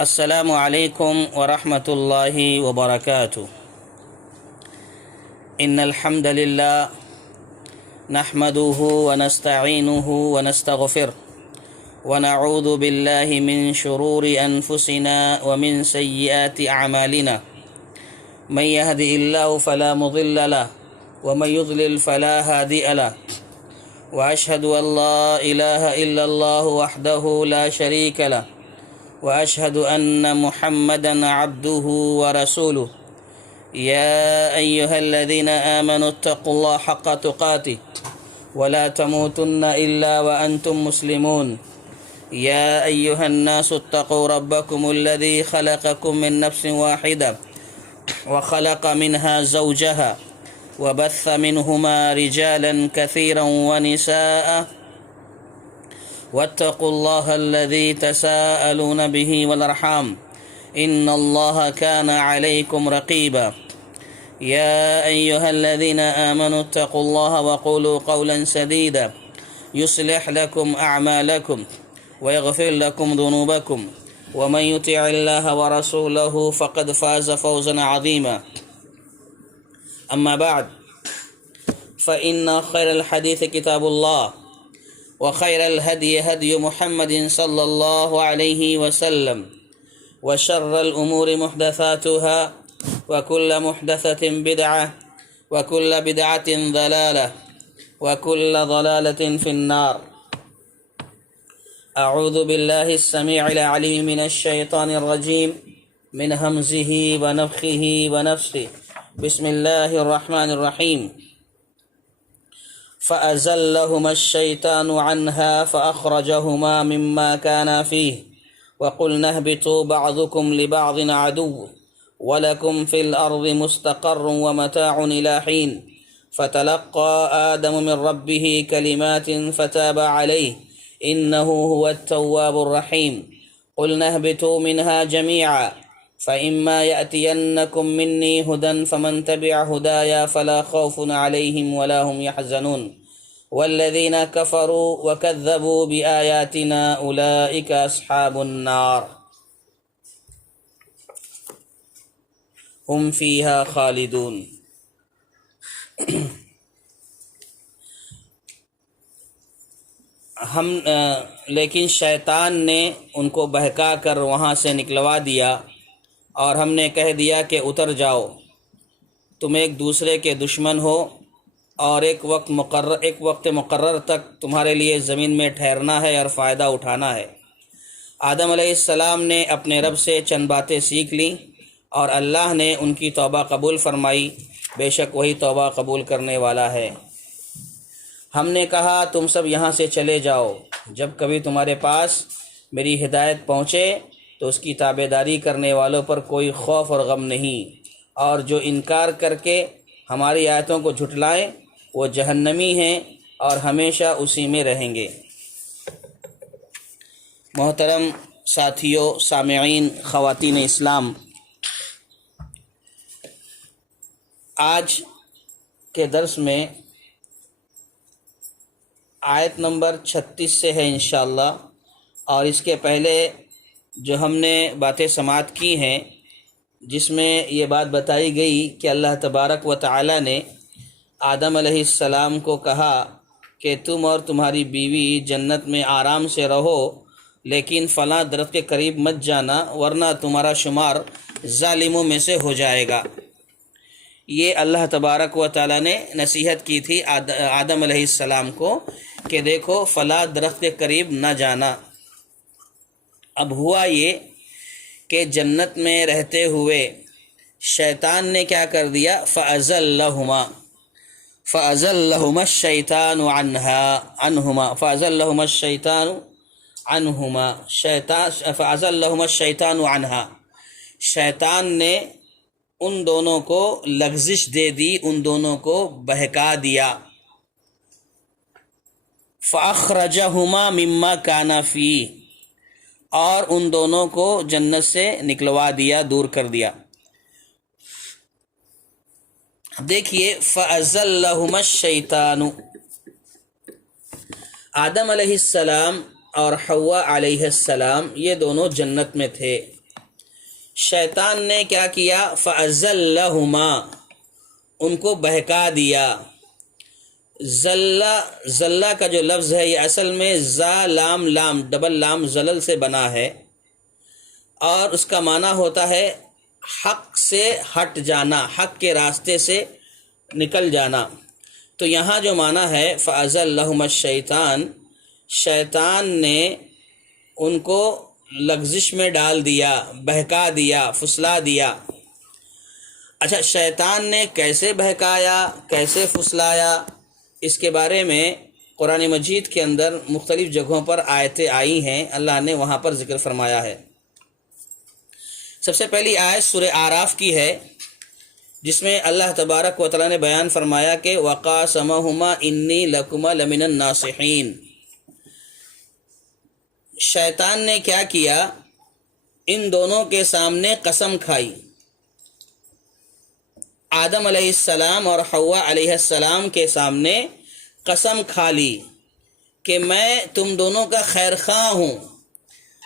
السلام علیکم ورحمۃ اللہ وبرکاتہ۔ ان الحمد للہ نحمده ونستعینه ونستغفره ونعوذ باللہ من شرور انفسنا ومن سیئات اعمالنا من يهده الله فلا مضل له ومن يضلل فلا هادي له واشهد ان لا اله الا الله وحده لا شريك له وأشهد أن محمدًا عبده ورسوله يا أيها الذين آمنوا اتقوا الله حق تقاته ولا تموتن إلا وأنتم مسلمون يا أيها الناس اتقوا ربكم الذي خلقكم من نفس واحدة وخلق منها زوجها وبث منهما رجالا كثيرا ونساء واتقوا الله الذي تساءلون به والأرحام إن الله كان عليكم رقيبا يا أيها الذين آمنوا اتقوا الله وقولوا قولا سديدا يصلح لكم أعمالكم ويغفر لكم ذنوبكم ومن يطع الله ورسوله فقد فاز فوزا عظيما أما بعد فإن خير الحديث كتاب الله وخير الهدي هدي محمد صلى الله عليه وسلم وشر الأمور محدثاتها وكل محدثة بدعة وكل بدعة ضلالة وكل ضلالة في النار. أعوذ بالله السميع العليم من الشيطان الرجيم من همزه ونفخه ونفثه بسم الله الرحمن الرحيم. فأزلهما الشيطان عنها فأخرجهما مما كانا فيه وقلنا اهبطوا بعضكم لبعض عدو ولكم في الأرض مستقر ومتاع إلى حين فتلقى آدم من ربه كلمات فتاب عليه إنه هو التواب الرحيم. قلنا اهبطوا منها جميعا فإما يأتينكم مني هدى فمن تبع هدايا فلا خوف عليهم ولا هم يحزنون والذين كفروا وكذبوا بآياتنا أولئك أصحاب النار هم فيها خالدون. لیکن شیطان نے ان کو بہکا کر وہاں سے نکلوا دیا اور ہم نے کہہ دیا کہ اتر جاؤ، تم ایک دوسرے کے دشمن ہو اور ایک وقت مقرر تک تمہارے لیے زمین میں ٹھہرنا ہے اور فائدہ اٹھانا ہے۔ آدم علیہ السلام نے اپنے رب سے چند باتیں سیکھ لیں اور اللہ نے ان کی توبہ قبول فرمائی، بے شک وہی توبہ قبول کرنے والا ہے۔ ہم نے کہا تم سب یہاں سے چلے جاؤ، جب کبھی تمہارے پاس میری ہدایت پہنچے تو اس کی تابعداری کرنے والوں پر کوئی خوف اور غم نہیں، اور جو انکار کر کے ہماری آیتوں کو جھٹلائیں وہ جہنمی ہیں اور ہمیشہ اسی میں رہیں گے۔ محترم ساتھیوں، سامعین، خواتین اسلام، آج کے درس میں آیت نمبر 36 سے ہے انشاءاللہ، اور اس کے پہلے جو ہم نے باتیں سماعت کی ہیں جس میں یہ بات بتائی گئی کہ اللہ تبارک و تعالی نے آدم علیہ السلام کو کہا کہ تم اور تمہاری بیوی جنت میں آرام سے رہو، لیکن فلاں درخت کے قریب مت جانا ورنہ تمہارا شمار ظالموں میں سے ہو جائے گا۔ یہ اللہ تبارک و تعالی نے نصیحت کی تھی آدم علیہ السلام کو کہ دیکھو فلاں درخت کے قریب نہ جانا۔ اب ہوا یہ کہ جنت میں رہتے ہوئے شیطان نے کیا کر دیا، فَأَزَلَّهُمَا الشَّيْطَانُ عَنْهُمَا فَأَزَلَّهُمَا الشَّيْطَانُ عَنْهَا، شیطان نے ان دونوں کو لغزش دے دی، ان دونوں کو بہکا دیا۔ فَأَخْرَجَهُمَا مِمَّا كَانَ فِيهِ، اور ان دونوں کو جنت سے نکلوا دیا، دور کر دیا۔ دیکھیے فَأَزَلَّهُمَا الشَّيْطَانُ، آدم علیہ السلام اور حوا علیہ السلام یہ دونوں جنت میں تھے، شیطان نے کیا کیا؟ فَأَزَلَّهُمَا، ان کو بہکا دیا۔ زلہ کا جو لفظ ہے یہ اصل میں زا لام لام ڈبل لام زلل سے بنا ہے، اور اس کا معنی ہوتا ہے حق سے ہٹ جانا، حق کے راستے سے نکل جانا۔ تو یہاں جو معنی ہے فَأَزَلَّهُمَا الشَّيْطَانُ، شیطان نے ان کو لغزش میں ڈال دیا، بہکا دیا، پھسلا دیا۔ اچھا، شیطان نے کیسے بہکایا، کیسے پھسلایا، اس کے بارے میں قرآن مجید کے اندر مختلف جگہوں پر آیتیں آئی ہیں، اللہ نے وہاں پر ذکر فرمایا ہے۔ سب سے پہلی آیت سورہ اعراف کی ہے، جس میں اللہ تبارک و تعالیٰ نے بیان فرمایا کہ وَقَاسَمَهُمَا إِنِّي لَكُمَا لَمِنَ النَّاصِحِينَ۔ شیطان نے کیا کیا؟ ان دونوں کے سامنے قسم کھائی، آدم علیہ السلام اور حوا علیہ السلام کے سامنے قسم کھا لی کہ میں تم دونوں کا خیر خواہ ہوں،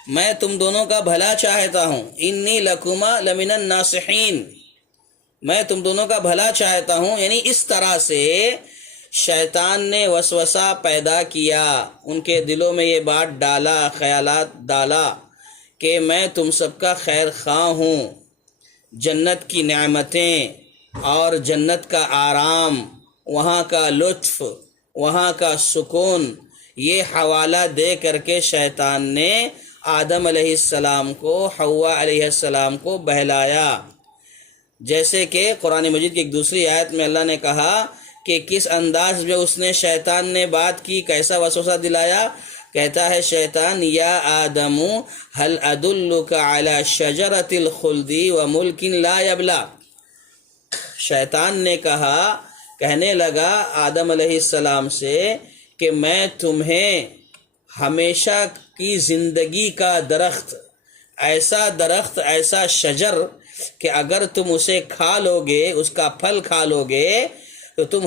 میں تم دونوں کا بھلا چاہتا ہوں، انی لکما لمن الناصحین، میں تم دونوں کا بھلا چاہتا ہوں۔ یعنی اس طرح سے شیطان نے وسوسہ پیدا کیا، ان کے دلوں میں یہ بات ڈالا، خیالات ڈالا کہ میں تم سب کا خیر خواہ ہوں، جنت کی نعمتیں اور جنت کا آرام، وہاں کا لطف، وہاں کا سکون، یہ حوالہ دے کر کے شیطان نے آدم علیہ السلام کو، حوا علیہ السلام کو بہلایا۔ جیسے کہ قرآن مجید کی ایک دوسری آیت میں اللہ نے کہا کہ کس انداز میں اس نے شیطان نے بات کی، کیسا وسوسہ دلایا۔ کہتا ہے شیطان یا آدم هل ادلک علی شجرۃ الخلد وملک لا یبلی۔ شیطان نے کہا، کہنے لگا آدم علیہ السلام سے کہ میں تمہیں ہمیشہ کی زندگی کا درخت، ایسا شجر کہ اگر تم اسے کھا لو گے، اس کا پھل کھا لو گے تو تم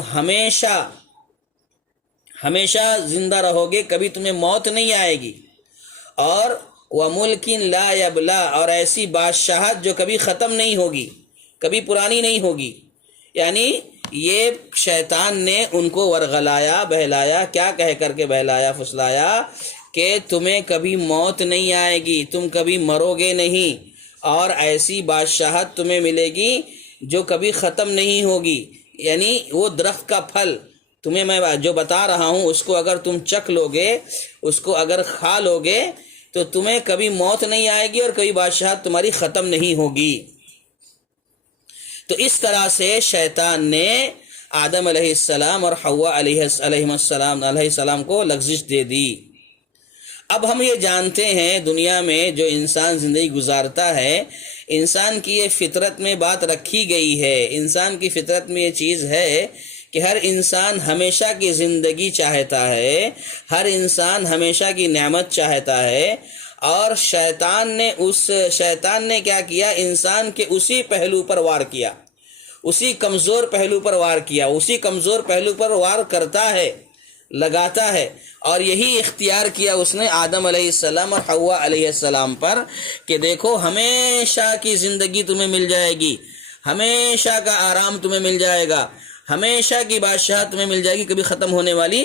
ہمیشہ زندہ رہو گے، کبھی تمہیں موت نہیں آئے گی، اور وَمُلْكٍ لَا يَبْلَى، اور ایسی بادشاہت جو کبھی ختم نہیں ہوگی، کبھی پرانی نہیں ہوگی۔ یعنی یہ شیطان نے ان کو ورغلایا، بہلایا، کیا کہہ کر کے بہلایا، پھسلایا کہ تمہیں کبھی موت نہیں آئے گی، تم کبھی مرو گے نہیں، اور ایسی بادشاہت تمہیں ملے گی جو کبھی ختم نہیں ہوگی۔ یعنی وہ درخت کا پھل تمہیں میں جو بتا رہا ہوں، اس کو اگر تم چکھ لو گے، اس کو اگر کھا لو گے تو تمہیں کبھی موت نہیں آئے گی اور کبھی بادشاہت تمہاری ختم نہیں ہوگی۔ تو اس طرح سے شیطان نے آدم علیہ السلام اور حوا علیہ السلام کو لغزش دے دی۔ اب ہم یہ جانتے ہیں دنیا میں جو انسان زندگی گزارتا ہے، انسان کی یہ فطرت میں بات رکھی گئی ہے، انسان کی فطرت میں یہ چیز ہے کہ ہر انسان ہمیشہ کی زندگی چاہتا ہے، ہر انسان ہمیشہ کی نعمت چاہتا ہے، اور شیطان نے کیا کیا؟ انسان کے اسی پہلو پر وار کیا، اسی کمزور پہلو پر وار کیا، اسی کمزور پہلو پر وار کرتا ہے، لگاتا ہے، اور یہی اختیار کیا اس نے آدم علیہ السلام اور حوا علیہ السلام پر کہ دیکھو ہمیشہ کی زندگی تمہیں مل جائے گی، ہمیشہ کا آرام تمہیں مل جائے گا، ہمیشہ کی بادشاہت تمہیں مل جائے گی، کبھی ختم ہونے والی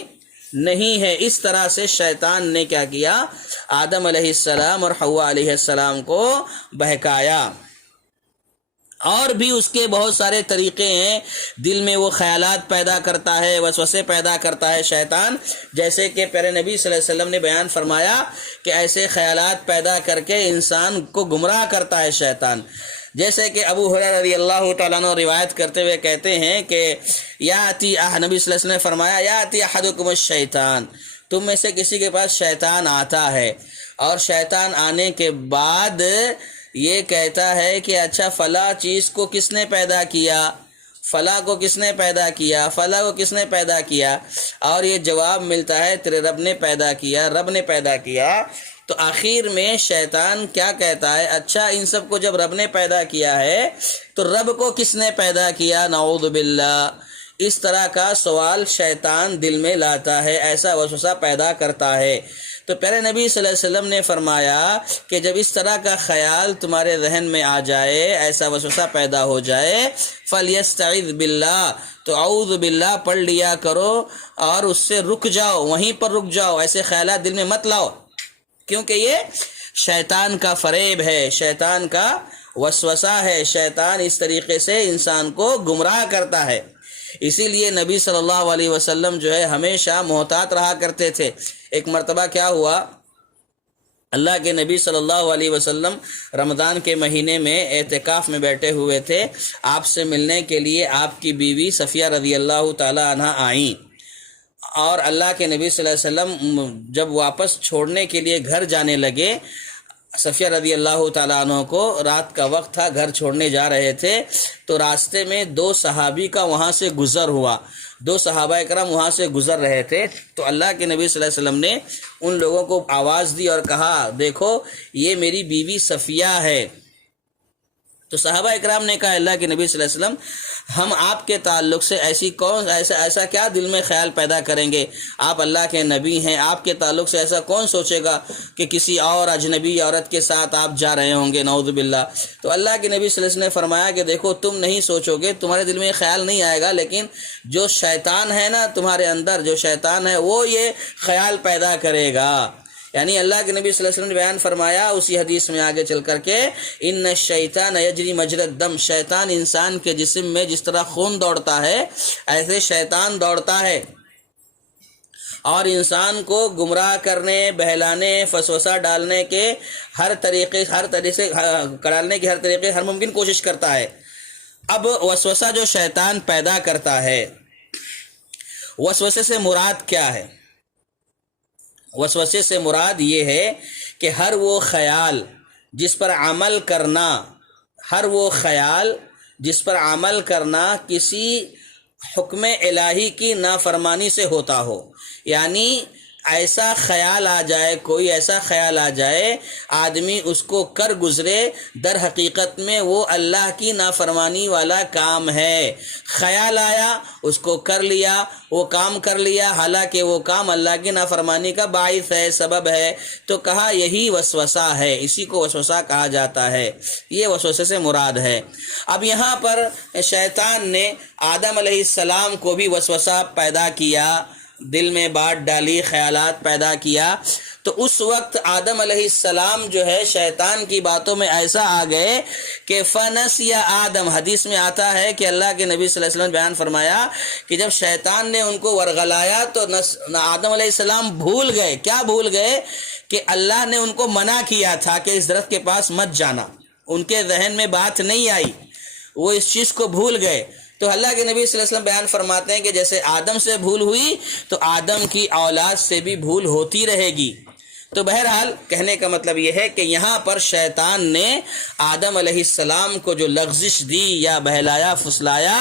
نہیں ہے۔ اس طرح سے شیطان نے کیا کیا؟ آدم علیہ السلام اور حوا علیہ السلام کو بہکایا۔ اور بھی اس کے بہت سارے طریقے ہیں، دل میں وہ خیالات پیدا کرتا ہے، وسوسے پیدا کرتا ہے شیطان، جیسے کہ پیارے نبی صلی اللہ علیہ وسلم نے بیان فرمایا کہ ایسے خیالات پیدا کر کے انسان کو گمراہ کرتا ہے شیطان۔ جیسے کہ ابو ہریرہ رضی اللہ تعالیٰ عنہ روایت کرتے ہوئے کہتے ہیں کہ نبی صلی اللہ علیہ وسلم نے فرمایا یاتی احدکم الشیطان، تم میں سے کسی کے پاس شیطان آتا ہے، اور شیطان آنے کے بعد یہ کہتا ہے کہ اچھا فلاں چیز کو کس نے پیدا کیا، فلاں کو کس نے پیدا کیا، فلاں کو کس نے پیدا کیا، اور یہ جواب ملتا ہے تیرے رب نے پیدا کیا، رب نے پیدا کیا۔ تو آخر میں شیطان کیا کہتا ہے؟ اچھا ان سب کو جب رب نے پیدا کیا ہے تو رب کو کس نے پیدا کیا؟ نعوذ باللہ۔ اس طرح کا سوال شیطان دل میں لاتا ہے، ایسا وسوسہ پیدا کرتا ہے۔ تو پیارے نبی صلی اللہ علیہ وسلم نے فرمایا کہ جب اس طرح کا خیال تمہارے ذہن میں آ جائے، ایسا وسوسہ پیدا ہو جائے، فَلْيَسْتَعِذْ بِاللَّهِ، تو اعوذ باللہ پڑھ لیا کرو اور اس سے رک جاؤ، وہیں پر رک جاؤ، ایسے خیالات دل میں مت لاؤ، کیونکہ یہ شیطان کا فریب ہے، شیطان کا وسوسہ ہے، شیطان اس طریقے سے انسان کو گمراہ کرتا ہے۔ اسی لیے نبی صلی اللہ علیہ وسلم جو ہے ہمیشہ محتاط رہا کرتے تھے۔ ایک مرتبہ کیا ہوا، اللہ کے نبی صلی اللہ علیہ وسلم رمضان کے مہینے میں اعتکاف میں بیٹھے ہوئے تھے، آپ سے ملنے کے لیے آپ کی بیوی صفیہ رضی اللہ تعالی عنہ آئیں، اور اللہ کے نبی صلی اللہ علیہ وسلم جب واپس چھوڑنے کے لیے گھر جانے لگے، صفیہ رضی اللہ تعالیٰ عنہ کو رات کا وقت تھا، گھر چھوڑنے جا رہے تھے، تو راستے میں دو صحابی کا وہاں سے گزر ہوا، دو صحابہ کرام وہاں سے گزر رہے تھے، تو اللہ کے نبی صلی اللہ علیہ وسلم نے ان لوگوں کو آواز دی اور کہا دیکھو یہ میری بیوی صفیہ ہے۔ تو صحابہ اکرام نے کہا اللہ کے نبی صلی اللہ علیہ وسلم ہم آپ کے تعلق سے ایسا کیا دل میں خیال پیدا کریں گے، آپ اللہ کے نبی ہیں، آپ کے تعلق سے ایسا کون سوچے گا کہ کسی اور اجنبی عورت کے ساتھ آپ جا رہے ہوں گے، نعوذ باللہ۔ تو اللہ کے نبی صلی اللہ علیہ وسلم نے فرمایا کہ دیکھو تم نہیں سوچو گے، تمہارے دل میں خیال نہیں آئے گا، لیکن جو شیطان ہے نا تمہارے اندر، جو شیطان ہے وہ یہ خیال پیدا کرے گا۔ یعنی اللہ کے نبی صلی اللہ علیہ وسلم نے بیان فرمایا اسی حدیث میں آگے چل کر کے ان الشیطان یجری مجری الدم، شیطان انسان کے جسم میں جس طرح خون دوڑتا ہے ایسے شیطان دوڑتا ہے، اور انسان کو گمراہ کرنے، بہلانے، وسوسہ ڈالنے کے ہر طریقے ہر ممکن کوشش کرتا ہے۔ اب وسوسہ جو شیطان پیدا کرتا ہے، وسوسے سے مراد کیا ہے؟ وسوسے سے مراد یہ ہے کہ ہر وہ خیال جس پر عمل کرنا کسی حکم الہی کی نافرمانی سے ہوتا ہو، یعنی ایسا خیال آ جائے، کوئی ایسا خیال آ جائے آدمی اس کو کر گزرے، در حقیقت میں وہ اللہ کی نافرمانی والا کام ہے، خیال آیا اس کو کر لیا، وہ کام کر لیا، حالانکہ وہ کام اللہ کی نافرمانی کا باعث ہے، سبب ہے، تو کہا یہی وسوسہ ہے، اسی کو وسوسہ کہا جاتا ہے، یہ وسوسے سے مراد ہے۔ اب یہاں پر شیطان نے آدم علیہ السلام کو بھی وسوسہ پیدا کیا، دل میں بات ڈالی، خیالات پیدا کیا، تو اس وقت آدم علیہ السلام جو ہے شیطان کی باتوں میں ایسا آ گئے کہ فنسی آدم، حدیث میں آتا ہے کہ اللہ کے نبی صلی اللہ علیہ وسلم بیان فرمایا کہ جب شیطان نے ان کو ورغلایا تو آدم علیہ السلام بھول گئے، کیا بھول گئے؟ کہ اللہ نے ان کو منع کیا تھا کہ اس درخت کے پاس مت جانا، ان کے ذہن میں بات نہیں آئی، وہ اس چیز کو بھول گئے۔ تو اللہ کے نبی صلی اللہ علیہ وسلم بیان فرماتے ہیں کہ جیسے آدم سے بھول ہوئی تو آدم کی اولاد سے بھی بھول ہوتی رہے گی۔ تو بہرحال کہنے کا مطلب یہ ہے کہ یہاں پر شیطان نے آدم علیہ السلام کو جو لغزش دی یا بہلایا پھسلایا،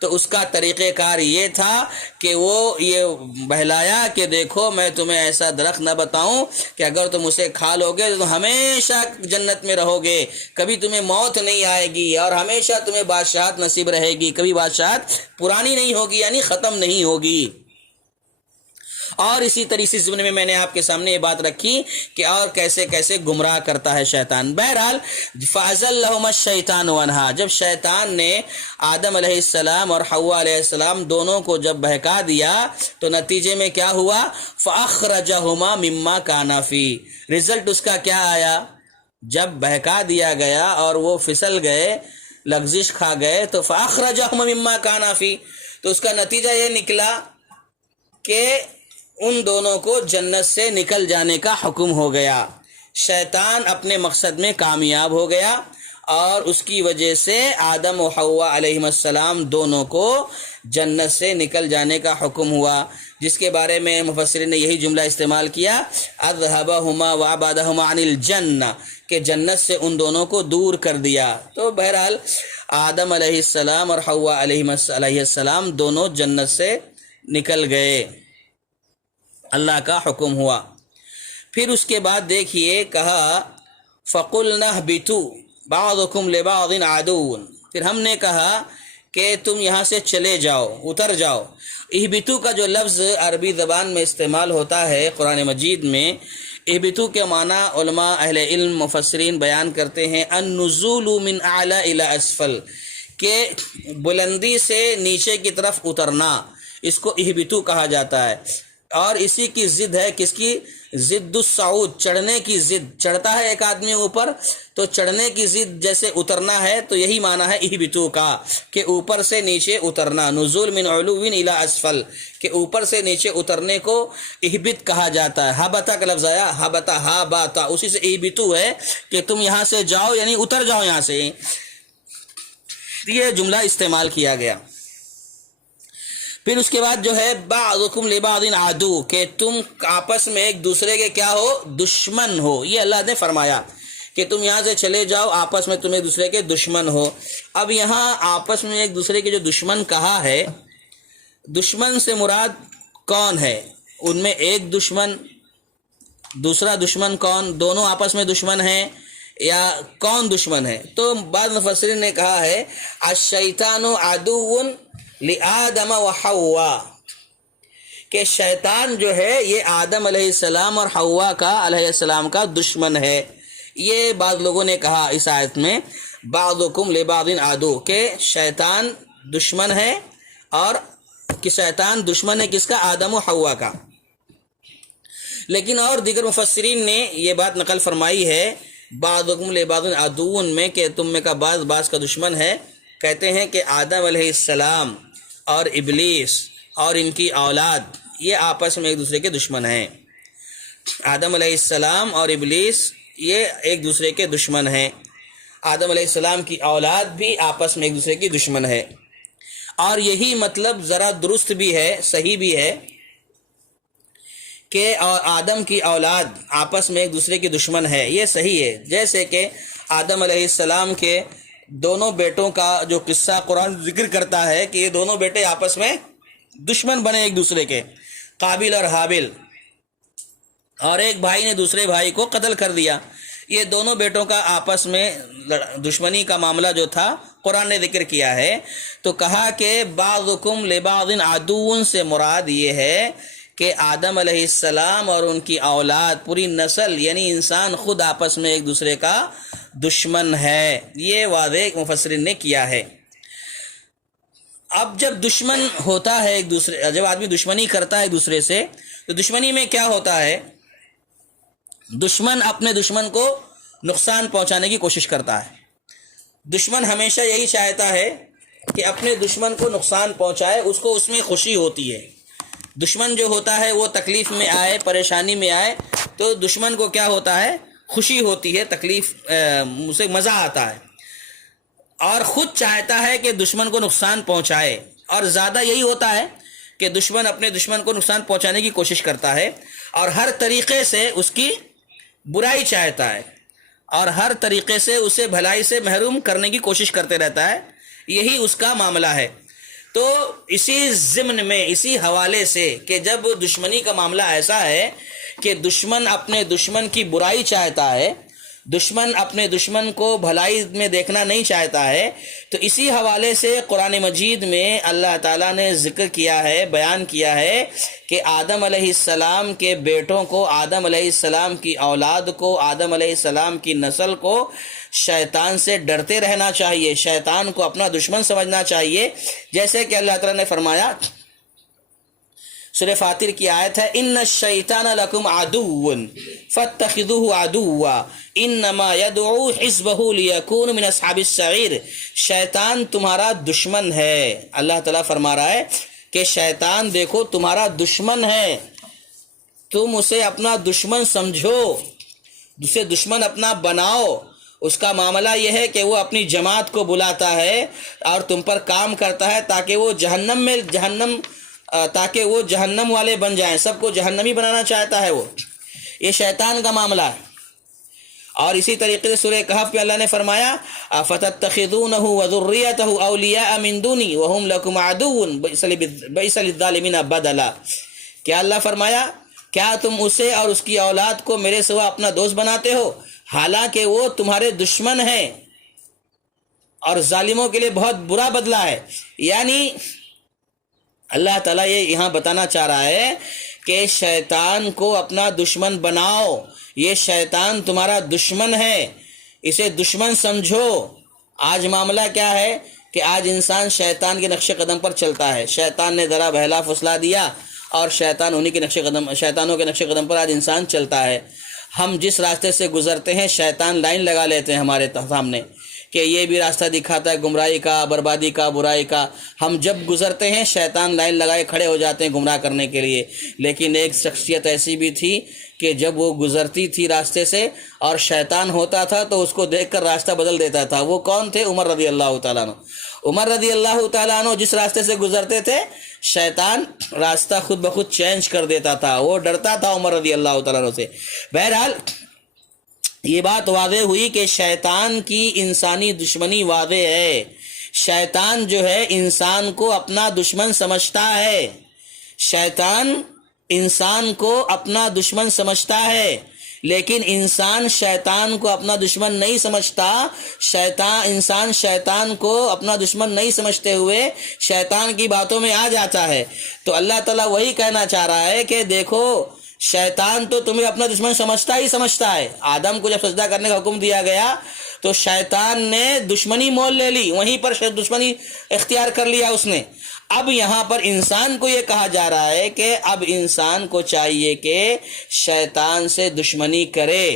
تو اس کا طریقہ کار یہ تھا کہ وہ یہ بہلایا کہ دیکھو میں تمہیں ایسا درخت نہ بتاؤں کہ اگر تم اسے کھا لو گے تو ہمیشہ جنت میں رہو گے، کبھی تمہیں موت نہیں آئے گی، اور ہمیشہ تمہیں بادشاہت نصیب رہے گی، کبھی بادشاہت پرانی نہیں ہوگی، یعنی ختم نہیں ہوگی۔ اور اسی طریقے سے زمانے میں میں نے آپ کے سامنے یہ بات رکھی کہ اور کیسے کیسے گمراہ کرتا ہے شیطان۔ بہرحال فَأَزَلَّهُمَا الشَّيْطَانُ عَنْهَا، جب شیطان نے آدم علیہ السلام اور حوا علیہ السلام دونوں کو جب بہکا دیا تو نتیجے میں کیا ہوا؟ فَأَخْرَجَهُمَا مِمَّا كَانَ فِيهِ، رزلٹ اس کا کیا آیا؟ جب بہکا دیا گیا اور وہ پھسل گئے، لغزش کھا گئے، تو فَأَخْرَجَهُمَا مِمَّا كَانَ فِيهِ، تو اس کا نتیجہ یہ نکلا کہ ان دونوں کو جنت سے نکل جانے کا حکم ہو گیا۔ شیطان اپنے مقصد میں کامیاب ہو گیا اور اس کی وجہ سے آدم و حوا علیہ السلام دونوں کو جنت سے نکل جانے کا حکم ہوا، جس کے بارے میں مفسرین نے یہی جملہ استعمال کیا اذهبهما وابعدهما عن الجنہ، کہ جنت سے ان دونوں کو دور کر دیا۔ تو بہرحال آدم علیہ السلام اور حوا علیہ السلام دونوں جنت سے نکل گئے، اللہ کا حکم ہوا۔ پھر اس کے بعد دیکھیے کہا فَقُلْنَا اهْبِطُوا بَعْضُكُمْ لِبَعْضٍ عَدُوٌّ، پھر ہم نے کہا کہ تم یہاں سے چلے جاؤ، اتر جاؤ۔ اہبتو کا جو لفظ عربی زبان میں استعمال ہوتا ہے قرآن مجید میں، اہبتو کے معنی علماء اہل علم مفسرین بیان کرتے ہیں النزول من اعلی الی اسفل، کہ بلندی سے نیچے کی طرف اترنا، اس کو اہبتو کہا جاتا ہے۔ اور اسی کی ضد ہے، کس کی ضد؟ الصعود، چڑھنے کی ضد۔ چڑھتا ہے ایک آدمی اوپر تو چڑھنے کی ضد جیسے اترنا ہے، تو یہی معنی ہے اہبتو کا، کہ اوپر سے نیچے اترنا۔ نزول من علو الی اسفل، کہ اوپر سے نیچے اترنے کو اہبت کہا جاتا ہے۔ ہبتا کا لفظ آیا، ہبتا ہاباتا، اسی سے اہبتو ہے کہ تم یہاں سے جاؤ، یعنی اتر جاؤ یہاں سے، یہ جملہ استعمال کیا گیا۔ پھر اس کے بعد جو ہے بعضکم لبعض عدو، کہ تم آپس میں ایک دوسرے کے کیا ہو؟ دشمن ہو۔ یہ اللہ نے فرمایا کہ تم یہاں سے چلے جاؤ، آپس میں تم ایک دوسرے کے دشمن ہو۔ اب یہاں آپس میں ایک دوسرے کے جو دشمن کہا ہے، دشمن سے مراد کون ہے؟ ان میں ایک دشمن، دوسرا دشمن کون؟ دونوں آپس میں دشمن ہیں یا کون دشمن ہے؟ تو بعض مفسرین نے کہا ہے الشیطان عدو لآدم و حوا، کہ شیطان جو ہے یہ آدم علیہ السلام اور حوا کا علیہ السلام کا دشمن ہے۔ یہ بعض لوگوں نے کہا اس آیت میں بعضکم لبعض عدو، کہ شیطان دشمن ہے، اور کہ شیطان دشمن ہے کس کا؟ آدم و حوا کا۔ لیکن اور دیگر مفسرین نے یہ بات نقل فرمائی ہے بعضکم لبعض عدو میں، کہ تم میں کا بعض کا دشمن ہے، کہتے ہیں کہ آدم علیہ السلام اور ابلیس اور ان کی اولاد یہ آپس میں ایک دوسرے کے دشمن ہیں۔ آدم علیہ السلام اور ابلیس یہ ایک دوسرے کے دشمن ہیں، آدم علیہ السلام کی اولاد بھی آپس میں ایک دوسرے کی دشمن ہے۔ اور یہی مطلب ذرا درست بھی ہے، صحیح بھی ہے، کہ آدم کی اولاد آپس میں ایک دوسرے کی دشمن ہے، یہ صحیح ہے۔ جیسے کہ آدم علیہ السلام کے دونوں بیٹوں کا جو قصہ قرآن ذکر کرتا ہے کہ یہ دونوں بیٹے آپس میں دشمن بنے ایک دوسرے کے، قابل اور حابل، اور ایک بھائی نے دوسرے بھائی کو قتل کر دیا۔ یہ دونوں بیٹوں کا آپس میں دشمنی کا معاملہ جو تھا قرآن نے ذکر کیا ہے، تو کہا کہ بعضکم لبعض عدو سے مراد یہ ہے کہ آدم علیہ السلام اور ان کی اولاد، پوری نسل یعنی انسان خود آپس میں ایک دوسرے کا دشمن ہے۔ یہ واضح مفسرین نے کیا ہے۔ اب جب دشمن ہوتا ہے ایک دوسرے، جب آدمی دشمنی کرتا ہے ایک دوسرے سے، تو دشمنی میں کیا ہوتا ہے؟ دشمن اپنے دشمن کو نقصان پہنچانے کی کوشش کرتا ہے۔ دشمن ہمیشہ یہی چاہتا ہے کہ اپنے دشمن کو نقصان پہنچائے، اس کو اس میں خوشی ہوتی ہے۔ دشمن جو ہوتا ہے وہ تکلیف میں آئے، پریشانی میں آئے، تو دشمن کو کیا ہوتا ہے؟ خوشی ہوتی ہے، تکلیف اسے مزہ آتا ہے، اور خود چاہتا ہے کہ دشمن کو نقصان پہنچائے۔ اور زیادہ یہی ہوتا ہے کہ دشمن اپنے دشمن کو نقصان پہنچانے کی کوشش کرتا ہے، اور ہر طریقے سے اس کی برائی چاہتا ہے، اور ہر طریقے سے اسے بھلائی سے محروم کرنے کی کوشش کرتے رہتا ہے۔ یہی اس کا معاملہ ہے۔ تو اسی ضمن میں، اسی حوالے سے کہ جب دشمنی کا معاملہ ایسا ہے کہ دشمن اپنے دشمن کی برائی چاہتا ہے، دشمن اپنے دشمن کو بھلائی میں دیکھنا نہیں چاہتا ہے، تو اسی حوالے سے قرآن مجید میں اللہ تعالیٰ نے ذکر کیا ہے، بیان کیا ہے کہ آدم علیہ السلام کے بیٹوں کو، آدم علیہ السلام کی اولاد کو، آدم علیہ السلام کی نسل کو شیطان سے ڈرتے رہنا چاہیے، شیطان کو اپنا دشمن سمجھنا چاہیے۔ جیسے کہ اللہ تعالیٰ نے فرمایا، سورہ فاطر کی آیت ہے، ان الشیطان لکم عدو فاتخذوہ عدوا انما یدعو حزبہ لیکون من اصحاب السعیر، شیطان تمہارا دشمن ہے۔ اللہ تعالیٰ فرما رہا ہے کہ شیطان دیکھو تمہارا دشمن ہے، تم اسے اپنا دشمن سمجھو، اسے دشمن اپنا بناؤ۔ اس کا معاملہ یہ ہے کہ وہ اپنی جماعت کو بلاتا ہے اور تم پر کام کرتا ہے تاکہ وہ جہنم والے بن جائیں، سب کو جہنمی بنانا چاہتا ہے وہ، یہ شیطان کا معاملہ ہے۔ اور اسی طریقے سے سورہ کہف میں اللہ نے فرمایا، افتتخذونہ وذریتہ اولیاء من دونی وہم لکم عدو بئس للظالمین بدلا، کیا اللہ فرمایا کیا تم اسے اور اس کی اولاد کو میرے سوا اپنا دوست بناتے ہو، حالانکہ وہ تمہارے دشمن ہیں، اور ظالموں کے لیے بہت برا بدلہ ہے۔ یعنی اللہ تعالیٰ یہ یہاں بتانا چاہ رہا ہے کہ شیطان کو اپنا دشمن بناؤ، یہ شیطان تمہارا دشمن ہے، اسے دشمن سمجھو۔ آج معاملہ کیا ہے کہ آج انسان شیطان کے نقش قدم پر چلتا ہے، شیطان نے ذرا بہلا فسلا دیا اور شیطانوں کے نقش قدم پر آج انسان چلتا ہے۔ ہم جس راستے سے گزرتے ہیں شیطان لائن لگا لیتے ہیں ہمارے سامنے کہ یہ بھی راستہ دکھاتا ہے گمراہی کا، بربادی کا، برائی کا۔ ہم جب گزرتے ہیں شیطان لائن لگائے کھڑے ہو جاتے ہیں گمراہ کرنے کے لیے۔ لیکن ایک شخصیت ایسی بھی تھی کہ جب وہ گزرتی تھی راستے سے اور شیطان ہوتا تھا تو اس کو دیکھ کر راستہ بدل دیتا تھا۔ وہ کون تھے؟ عمر رضی اللہ تعالیٰ عنہ۔ عمر رضی اللہ تعالیٰ عنہ جس راستے سے گزرتے تھے شیطان راستہ خود بخود چینج کر دیتا تھا، وہ ڈرتا تھا عمر رضی اللہ تعالیٰ عنہ سے۔ بہرحال یہ بات واضح ہوئی کہ شیطان کی انسانی دشمنی واضح ہے۔ شیطان جو ہے انسان کو اپنا دشمن سمجھتا ہے، شیطان انسان کو اپنا دشمن سمجھتا ہے، لیکن انسان شیطان کو اپنا دشمن نہیں سمجھتا۔ انسان شیطان کو اپنا دشمن نہیں سمجھتے ہوئے شیطان کی باتوں میں آ جاتا ہے۔ تو اللہ تعالیٰ وہی کہنا چاہ رہا ہے کہ دیکھو شیطان تو تمہیں اپنا دشمن سمجھتا ہی سمجھتا ہے۔ آدم کو جب سجدہ کرنے کا حکم دیا گیا تو شیطان نے دشمنی مول لے لی، وہیں پر دشمنی اختیار کر لیا اس نے۔ اب یہاں پر انسان کو یہ کہا جا رہا ہے کہ اب انسان کو چاہیے کہ شیطان سے دشمنی کرے،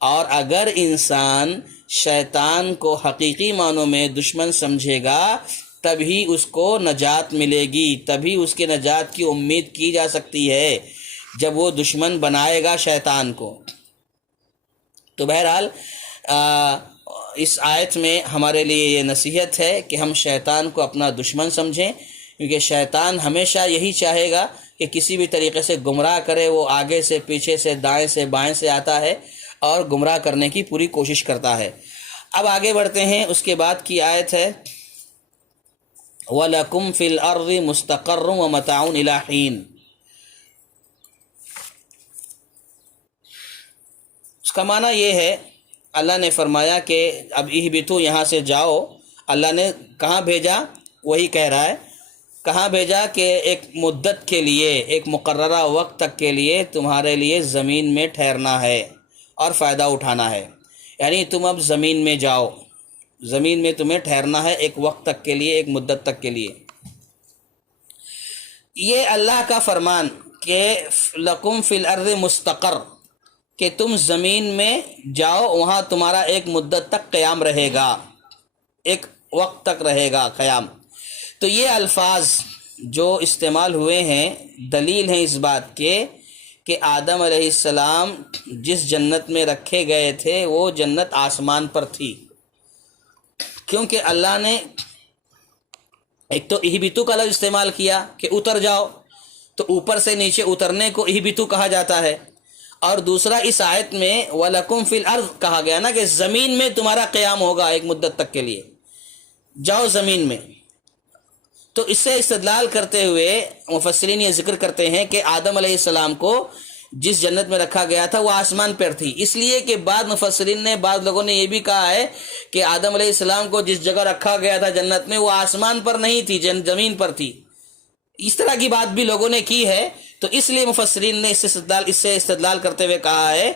اور اگر انسان شیطان کو حقیقی معنوں میں دشمن سمجھے گا تبھی اس کو نجات ملے گی، تبھی اس کے نجات کی امید کی جا سکتی ہے جب وہ دشمن بنائے گا شیطان کو۔ تو بہرحال اس آیت میں ہمارے لیے یہ نصیحت ہے کہ ہم شیطان کو اپنا دشمن سمجھیں، کیونکہ شیطان ہمیشہ یہی چاہے گا کہ کسی بھی طریقے سے گمراہ کرے۔ وہ آگے سے، پیچھے سے، دائیں سے، بائیں سے آتا ہے اور گمراہ کرنے کی پوری کوشش کرتا ہے۔ اب آگے بڑھتے ہیں، اس کے بعد کی آیت ہے وَلَكُمْ فِي الْأَرْضِ مُسْتَقَرٌّ وَمَتَاعٌ إِلَىٰ حِينٍ۔ اس کا معنی یہ ہے، اللہ نے فرمایا کہ اب اہبطوا، یہاں سے جاؤ۔ اللہ نے کہاں بھیجا؟ وہی کہہ رہا ہے کہاں بھیجا کہ ایک مدت کے لیے، ایک مقررہ وقت تک کے لیے تمہارے لیے زمین میں ٹھہرنا ہے اور فائدہ اٹھانا ہے۔ یعنی تم اب زمین میں جاؤ، زمین میں تمہیں ٹھہرنا ہے ایک وقت تک کے لیے، ایک مدت تک کے لیے۔ یہ اللہ کا فرمان کہ لکم فی الارض مستقر، کہ تم زمین میں جاؤ، وہاں تمہارا ایک مدت تک قیام رہے گا، ایک وقت تک رہے گا قیام۔ تو یہ الفاظ جو استعمال ہوئے ہیں دلیل ہیں اس بات کے کہ آدم علیہ السلام جس جنت میں رکھے گئے تھے وہ جنت آسمان پر تھی، کیونکہ اللہ نے ایک تو اہبطوا کا لفظ استعمال کیا کہ اتر جاؤ، تو اوپر سے نیچے اترنے کو اہبطوا کہا جاتا ہے، اور دوسرا اس آیت میں وَلَكُمْ فِي الْأَرْضِ کہا گیا نا کہ زمین میں تمہارا قیام ہوگا ایک مدت تک کے لیے، جاؤ زمین میں۔ تو اس سے استدلال کرتے ہوئے مفسرین یہ ذکر کرتے ہیں کہ آدم علیہ السلام کو جس جنت میں رکھا گیا تھا وہ آسمان پر تھی، اس لیے کہ بعض مفسرین نے، بعض لوگوں نے یہ بھی کہا ہے کہ آدم علیہ السلام کو جس جگہ رکھا گیا تھا جنت میں وہ آسمان پر نہیں تھی، زمین پر تھی۔ اس طرح کی بات بھی لوگوں نے کی ہے، تو اس لیے مفسرین نے اس سے استدلال کرتے ہوئے کہا ہے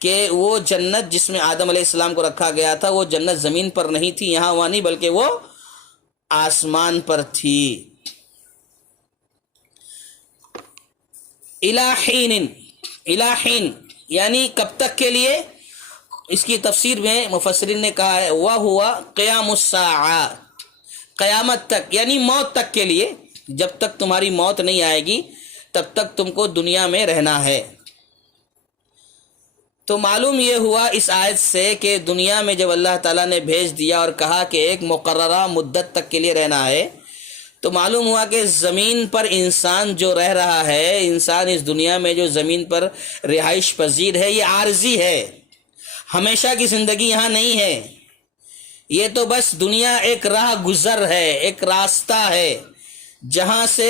کہ وہ جنت جس میں آدم علیہ السلام کو رکھا گیا تھا وہ جنت زمین پر نہیں تھی، یہاں وہاں نہیں، بلکہ وہ آسمان پر تھی۔ اِلَىٰ حِينٍ یعنی کب تک کے لیے؟ اس کی تفسیر میں مفسرین نے کہا ہے وَهُوَ قِيَامُ السَّاعَةِ، قیامت تک یعنی موت تک کے لیے، جب تک تمہاری موت نہیں آئے گی تب تک تم کو دنیا میں رہنا ہے۔ تو معلوم یہ ہوا اس آیت سے کہ دنیا میں جب اللہ تعالیٰ نے بھیج دیا اور کہا کہ ایک مقررہ مدت تک کے لیے رہنا ہے، تو معلوم ہوا کہ زمین پر انسان جو رہ رہا ہے، انسان اس دنیا میں جو زمین پر رہائش پذیر ہے، یہ عارضی ہے، ہمیشہ کی زندگی یہاں نہیں ہے۔ یہ تو بس دنیا ایک راہ گزر ہے، ایک راستہ ہے جہاں سے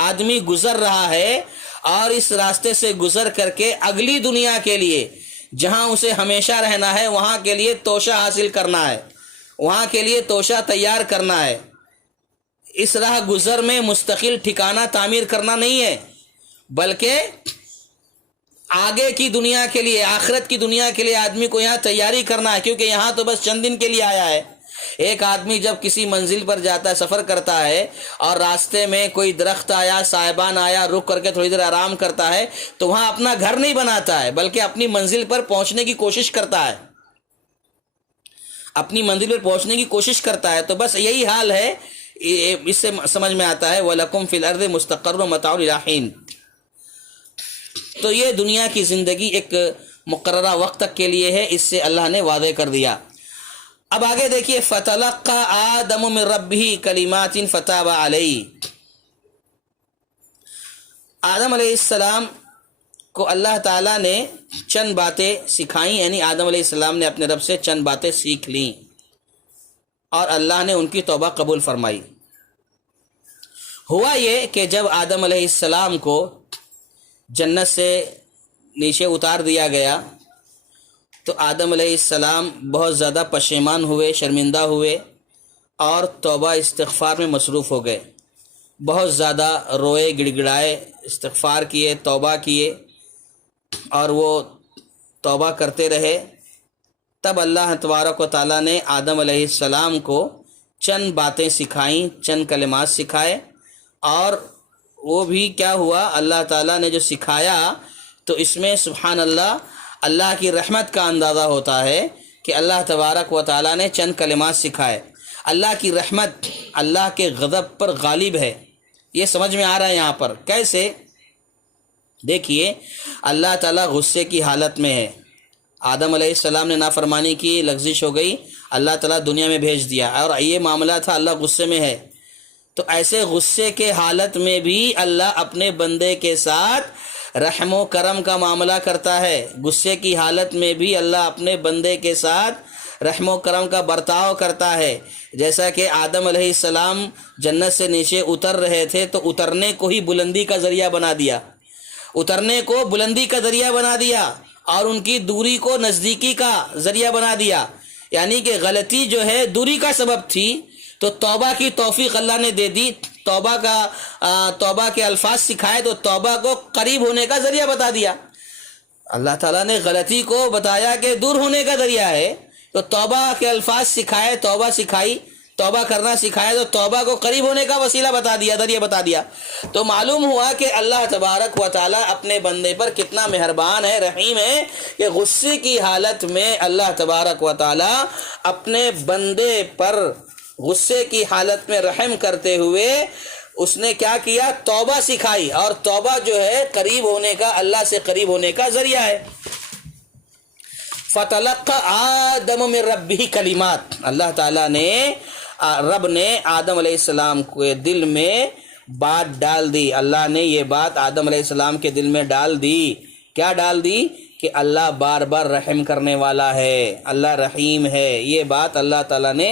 آدمی گزر رہا ہے، اور اس راستے سے گزر کر کے اگلی دنیا کے لیے جہاں اسے ہمیشہ رہنا ہے وہاں کے لیے توشہ حاصل کرنا ہے، وہاں کے لیے توشہ تیار کرنا ہے۔ اس راہ گزر میں مستقل ٹھکانہ تعمیر کرنا نہیں ہے، بلکہ آگے کی دنیا کے لیے، آخرت کی دنیا کے لیے آدمی کو یہاں تیاری کرنا ہے، کیونکہ یہاں تو بس چند دن کے لیے آیا ہے۔ ایک آدمی جب کسی منزل پر جاتا ہے، سفر کرتا ہے، اور راستے میں کوئی درخت آیا، سائبان آیا، رک کر کے تھوڑی دیر آرام کرتا ہے، تو وہاں اپنا گھر نہیں بناتا ہے، بلکہ اپنی منزل پر پہنچنے کی کوشش کرتا ہے، اپنی منزل پر پہنچنے کی کوشش کرتا ہے۔ تو بس یہی حال ہے، اس سے سمجھ میں آتا ہے وَلَكُمْ فِي الْأَرْضِ مُسْتَقَرٌّ وَمَتَاعٌ إِلَىٰ حِينٍ۔ تو یہ دنیا کی زندگی ایک مقررہ وقت تک کے لیے ہے، اس سے اللہ نے وعدے کر دیا۔ اب آگے دیکھیے، فَتَلَقَّىٰ آدَمُ مِن رَبِّهِ كَلِمَاتٍ فَتَابَ عَلَيْهِ۔ آدم علیہ السلام کو اللہ تعالیٰ نے چند باتیں سکھائیں، یعنی آدم علیہ السلام نے اپنے رب سے چند باتیں سیکھ لیں اور اللہ نے ان کی توبہ قبول فرمائی۔ ہوا یہ کہ جب آدم علیہ السلام کو جنت سے نیچے اتار دیا گیا تو آدم علیہ السلام بہت زیادہ پشیمان ہوئے، شرمندہ ہوئے اور توبہ استغفار میں مصروف ہو گئے، بہت زیادہ روئے، گڑ گڑائے، استغفار کیے، توبہ کیے، اور وہ توبہ کرتے رہے۔ تب اللہ تبارک و تعالیٰ نے آدم علیہ السلام کو چند باتیں سکھائیں، چند کلمات سکھائے، اور وہ بھی کیا ہوا، اللہ تعالیٰ نے جو سکھایا تو اس میں سبحان اللہ، اللہ کی رحمت کا اندازہ ہوتا ہے کہ اللہ تبارک و تعالیٰ نے چند کلمات سکھائے۔ اللہ کی رحمت اللہ کے غضب پر غالب ہے، یہ سمجھ میں آ رہا ہے یہاں پر کیسے؟ دیکھیے، اللہ تعالیٰ غصے کی حالت میں ہے، آدم علیہ السلام نے نافرمانی کی، لغزش ہو گئی، اللہ تعالیٰ دنیا میں بھیج دیا، اور یہ معاملہ تھا، اللہ غصے میں ہے۔ تو ایسے غصے کے حالت میں بھی اللہ اپنے بندے کے ساتھ رحم و کرم کا معاملہ کرتا ہے، غصے کی حالت میں بھی اللہ اپنے بندے کے ساتھ رحم و کرم کا برتاؤ کرتا ہے۔ جیسا کہ آدم علیہ السلام جنت سے نیچے اتر رہے تھے تو اترنے کو ہی بلندی کا ذریعہ بنا دیا، اترنے کو بلندی کا ذریعہ بنا دیا، اور ان کی دوری کو نزدیکی کا ذریعہ بنا دیا، یعنی کہ غلطی جو ہے دوری کا سبب تھی تو توبہ کی توفیق اللہ نے دے دی، توبہ کے الفاظ سکھائے تو توبہ کو قریب ہونے کا ذریعہ بتا دیا۔ اللہ تعالیٰ نے غلطی کو بتایا کہ دور ہونے کا ذریعہ ہے، تو توبہ کے الفاظ سکھائے، توبہ سکھائی، توبہ کرنا سکھایا تو توبہ کو قریب ہونے کا وسیلہ بتا دیا، ذریعہ بتا دیا۔ تو معلوم ہوا کہ اللہ تبارک و تعالیٰ اپنے بندے پر کتنا مہربان ہے، رحیم ہے، کہ غصے کی حالت میں اللہ تبارک و تعالیٰ اپنے بندے پر غصے کی حالت میں رحم کرتے ہوئے اس نے کیا کیا، توبہ سکھائی، اور توبہ جو ہے قریب ہونے کا، اللہ سے قریب ہونے کا ذریعہ ہے۔ فَتَلَقَّىٰ آدَمُ مِن رَبِّهِ کلمات، اللہ تعالیٰ نے، رب نے آدم علیہ السلام کے دل میں بات ڈال دی، اللہ نے یہ بات آدم علیہ السلام کے دل میں ڈال دی۔ کیا ڈال دی؟ کہ اللہ بار بار رحم کرنے والا ہے، اللہ رحیم ہے، یہ بات اللہ تعالیٰ نے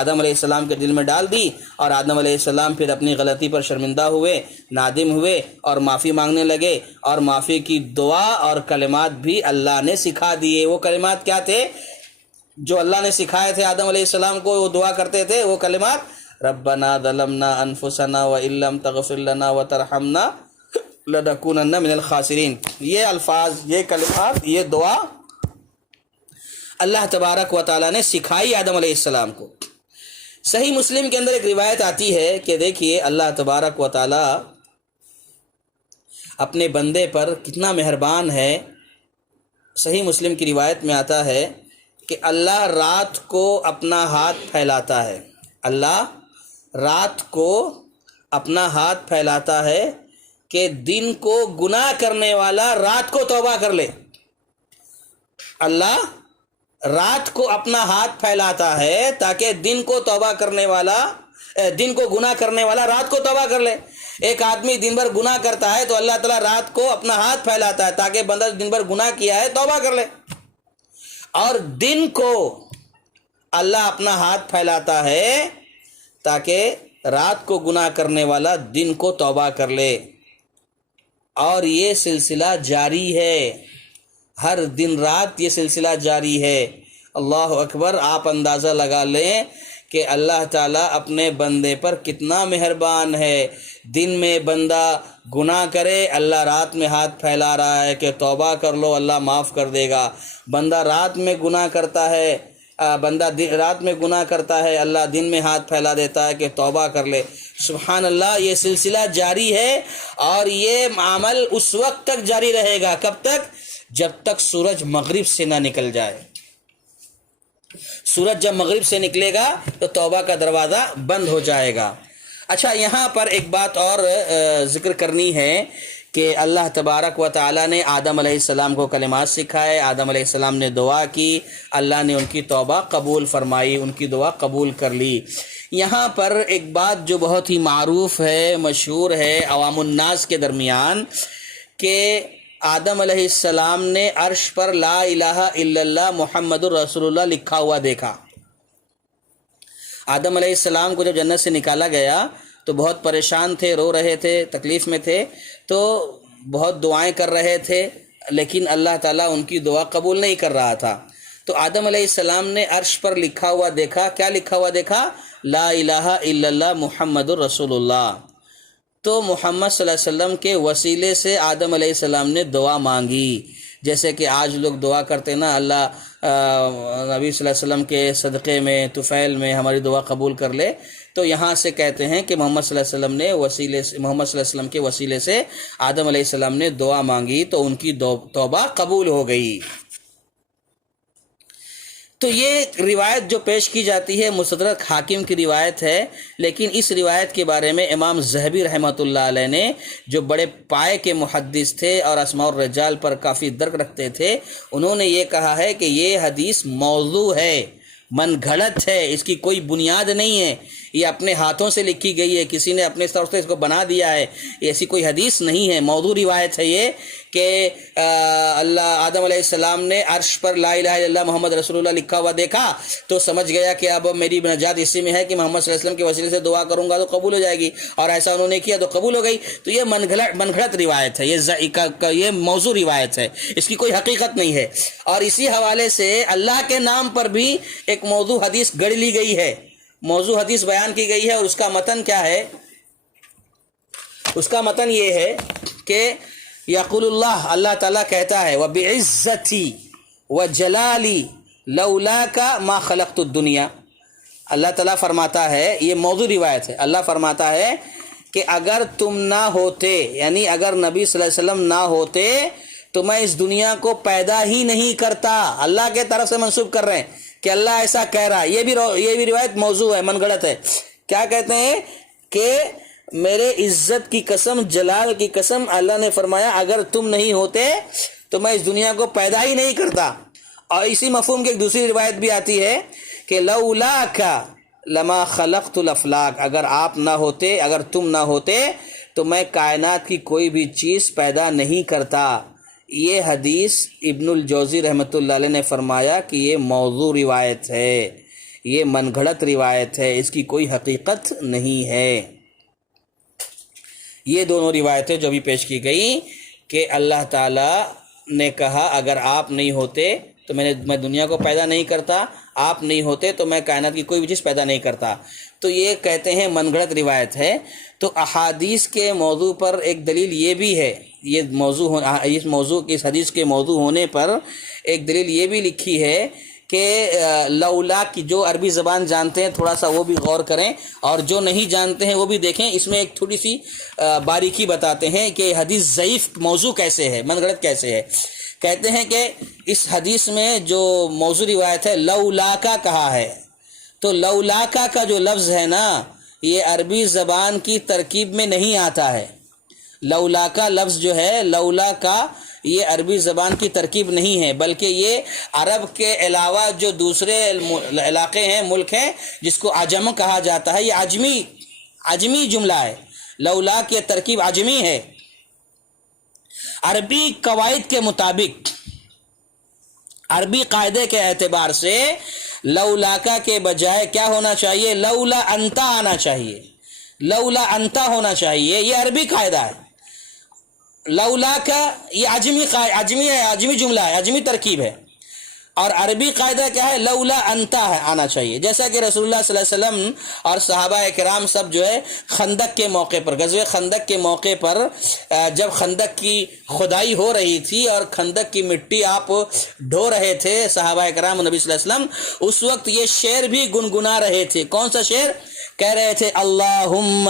آدم علیہ السلام کے دل میں ڈال دی، اور آدم علیہ السلام پھر اپنی غلطی پر شرمندہ ہوئے، نادم ہوئے، اور معافی مانگنے لگے، اور معافی کی دعا اور کلمات بھی اللہ نے سکھا دیے۔ وہ کلمات کیا تھے جو اللہ نے سکھائے تھے آدم علیہ السلام کو؟ وہ دعا کرتے تھے، وہ کلمات ربنا ظلمنا انفسنا وان لم تغفر لنا وترحمنا لنکونن من الخاسرین، یہ الفاظ، یہ کلمات، یہ دعا اللہ تبارک و تعالیٰ نے سکھائی آدم علیہ السلام کو۔ صحیح مسلم کے اندر ایک روایت آتی ہے کہ دیکھیے اللہ تبارک و تعالیٰ اپنے بندے پر کتنا مہربان ہے۔ صحیح مسلم کی روایت میں آتا ہے کہ اللہ رات کو اپنا ہاتھ پھیلاتا ہے، اللہ رات کو اپنا ہاتھ پھیلاتا ہے کہ دن کو گناہ کرنے والا رات کو توبہ کر لے۔ اللہ رات کو اپنا ہاتھ پھیلاتا ہے تاکہ دن کو توبہ کرنے والا، دن کو گناہ کرنے والا رات کو توبہ کر لے۔ ایک آدمی دن بھر گناہ کرتا ہے تو اللہ تعالیٰ رات کو اپنا ہاتھ پھیلاتا ہے تاکہ بندہ دن بھر گناہ کیا ہے توبہ کر لے، اور دن کو اللہ اپنا ہاتھ پھیلاتا ہے تاکہ رات کو گناہ کرنے والا دن کو توبہ کر لے، اور یہ سلسلہ جاری ہے، ہر دن رات یہ سلسلہ جاری ہے۔ اللہ اکبر! آپ اندازہ لگا لیں کہ اللہ تعالیٰ اپنے بندے پر کتنا مہربان ہے۔ دن میں بندہ گناہ کرے، اللہ رات میں ہاتھ پھیلا رہا ہے کہ توبہ کر لو، اللہ معاف کر دے گا۔ بندہ رات میں گناہ کرتا ہے، رات میں گناہ کرتا ہے، اللہ دن میں ہاتھ پھیلا دیتا ہے کہ توبہ کر لے۔ سبحان اللہ، یہ سلسلہ جاری ہے اور یہ عمل اس وقت تک جاری رہے گا۔ کب تک؟ جب تک سورج مغرب سے نہ نکل جائے۔ سورج جب مغرب سے نکلے گا تو توبہ کا دروازہ بند ہو جائے گا۔ اچھا، یہاں پر ایک بات اور ذکر کرنی ہے کہ اللہ تبارک و تعالیٰ نے آدم علیہ السلام کو کلمات سکھائے، آدم علیہ السلام نے دعا کی، اللہ نے ان کی توبہ قبول فرمائی، ان کی دعا قبول کر لی۔ یہاں پر ایک بات جو بہت ہی معروف ہے، مشہور ہے عوام الناس کے درمیان، کہ آدم علیہ السلام نے عرش پر لا الہ الا اللہ محمد الرسول اللہ لکھا ہوا دیکھا۔ آدم علیہ السلام کو جب جنت سے نکالا گیا تو بہت پریشان تھے، رو رہے تھے، تکلیف میں تھے، تو بہت دعائیں کر رہے تھے، لیکن اللہ تعالیٰ ان کی دعا قبول نہیں کر رہا تھا۔ تو آدم علیہ السلام نے عرش پر لکھا ہوا دیکھا۔ کیا لکھا ہوا دیکھا؟ لا الہ الا اللہ محمد الرسول اللہ۔ تو محمد صلی اللہ علیہ وسلم کے وسیلے سے آدم علیہ السلام نے دعا مانگی، جیسے کہ آج لوگ دعا کرتے نا، اللہ نبی صلی اللہ علیہ وسلم کے صدقے میں، طفیل میں ہماری دعا قبول کر لے۔ تو یہاں سے کہتے ہیں کہ محمد صلی اللہ علیہ وسلم نے محمد صلی اللہ علیہ وسلم کے وسیلے سے آدم علیہ السلام نے دعا مانگی تو ان کی توبہ قبول ہو گئی۔ تو یہ روایت جو پیش کی جاتی ہے مستدرک حاکم کی روایت ہے، لیکن اس روایت کے بارے میں امام ذہبی رحمۃ اللہ علیہ نے، جو بڑے پائے کے محدث تھے اور اسماء الرجال پر کافی درک رکھتے تھے، انہوں نے یہ کہا ہے کہ یہ حدیث موضوع ہے، من گھڑت ہے، اس کی کوئی بنیاد نہیں ہے، یہ اپنے ہاتھوں سے لکھی گئی ہے، کسی نے اپنے طور سے اس کو بنا دیا ہے، ایسی کوئی حدیث نہیں ہے، موضوع روایت ہے یہ کہ آدم علیہ السلام نے عرش پر لا الہ الا اللہ محمد رسول اللہ لکھا ہوا دیکھا تو سمجھ گیا کہ اب میری نجات اسی میں ہے کہ محمد صلی اللہ علیہ وسلم کے وسیلے سے دعا کروں گا تو قبول ہو جائے گی، اور ایسا انہوں نے کیا تو قبول ہو گئی۔ تو یہ من گھڑت روایت ہے، یہ موضوع روایت ہے، اس کی کوئی حقیقت نہیں ہے۔ اور اسی حوالے سے اللہ کے نام پر بھی ایک موضوع حدیث گڑھ لی گئی ہے، موضوع حدیث بیان کی گئی ہے، اور اس کا متن کیا ہے؟ اس کا متن یہ ہے کہ یقول اللہ تعالیٰ کہتا ہے وَبِعِزَّتِي وَجَلَالِي لَوْلَاكَ مَا خَلَقْتُ الدُّنْيَا۔ اللہ تعالیٰ فرماتا ہے، یہ موضوع روایت ہے، اللہ فرماتا ہے کہ اگر تم نہ ہوتے، یعنی اگر نبی صلی اللہ علیہ وسلم نہ ہوتے تو میں اس دنیا کو پیدا ہی نہیں کرتا۔ اللہ کے طرف سے منسوب کر رہے ہیں کہ اللہ ایسا کہہ رہا ہے۔ یہ بھی روایت موضوع ہے، من گھڑت ہے۔ کیا کہتے ہیں کہ میرے عزت کی قسم، جلال کی قسم، اللہ نے فرمایا اگر تم نہیں ہوتے تو میں اس دنیا کو پیدا ہی نہیں کرتا۔ اور اسی مفہوم کی ایک دوسری روایت بھی آتی ہے کہ لولاک لما خلقت الافلاک، اگر آپ نہ ہوتے، اگر تم نہ ہوتے تو میں کائنات کی کوئی بھی چیز پیدا نہیں کرتا۔ یہ حدیث ابن الجوزی رحمۃ اللہ علیہ نے فرمایا کہ یہ موضوع روایت ہے، یہ من گھڑت روایت ہے، اس کی کوئی حقیقت نہیں ہے۔ یہ دونوں روایتیں جو بھی پیش کی گئی کہ اللہ تعالیٰ نے کہا اگر آپ نہیں ہوتے تو میں دنیا کو پیدا نہیں کرتا، آپ نہیں ہوتے تو میں کائنات کی کوئی بھی چیز پیدا نہیں کرتا، تو یہ کہتے ہیں من گھڑت روایت ہے۔ تو احادیث کے موضوع پر ایک دلیل یہ بھی ہے، اس حدیث کے موضوع ہونے پر ایک دلیل یہ بھی لکھی ہے کہ لولا کی، جو عربی زبان جانتے ہیں تھوڑا سا وہ بھی غور کریں، اور جو نہیں جانتے ہیں وہ بھی دیکھیں۔ اس میں ایک تھوڑی سی باریکی بتاتے ہیں کہ حدیث ضعیف موضوع کیسے ہے، من گھڑت کیسے ہے۔ کہتے ہیں کہ اس حدیث میں جو موضوع روایت ہے لولاکا کہا ہے، تو لولاکا کا جو لفظ ہے نا، یہ عربی زبان کی ترکیب میں نہیں آتا ہے۔ لولاکا لفظ جو ہے، لولا کا، یہ عربی زبان کی ترکیب نہیں ہے، بلکہ یہ عرب کے علاوہ جو دوسرے علاقے ہیں، ملک ہیں، جس کو عجم کہا جاتا ہے، یہ عجمی جملہ ہے۔ لولا کی ترکیب عجمی ہے۔ عربی قواعد کے مطابق، عربی قاعدے کے اعتبار سے لولاکا کے بجائے کیا ہونا چاہیے؟ لولا انتا آنا چاہیے، لولا انتا ہونا چاہیے، یہ عربی قاعدہ ہے۔ لولا کا یہ عجمی ہے، عجمی جملہ ہے، عجمی ترکیب ہے، اور عربی قاعدہ کیا ہے؟ لولا انتا ہے آنا چاہیے. جیسا کہ رسول اللہ صلی اللہ علیہ وسلم اور صحابہ کرام سب جو ہے خندق کے موقع پر، غزوہ خندق کے موقع پر جب خندق کی کھدائی ہو رہی تھی اور خندق کی مٹی آپ ڈھو رہے تھے صحابہ کرام نبی صلی اللہ علیہ وسلم، اس وقت یہ شعر بھی گنگنا رہے تھے. کون سا شعر؟ کہہ رہے تھے اللہم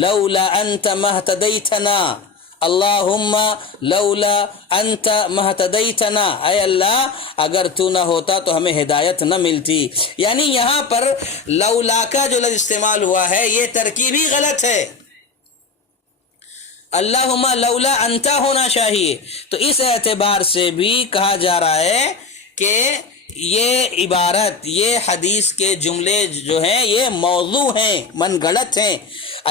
لولا انت مہتدیتنا، اللہم لولا انت مہتدیتنا، اے اللہ اگر تو نہ ہوتا تو ہمیں ہدایت نہ ملتی. یعنی یہاں پر لولا کا جو لفظ استعمال ہوا ہے یہ ترکیبی غلط ہے، اللہم لولا انت ہونا چاہیے. تو اس اعتبار سے بھی کہا جا رہا ہے کہ یہ عبارت، یہ حدیث کے جملے جو ہیں یہ موضوع ہیں، من گھڑت ہیں.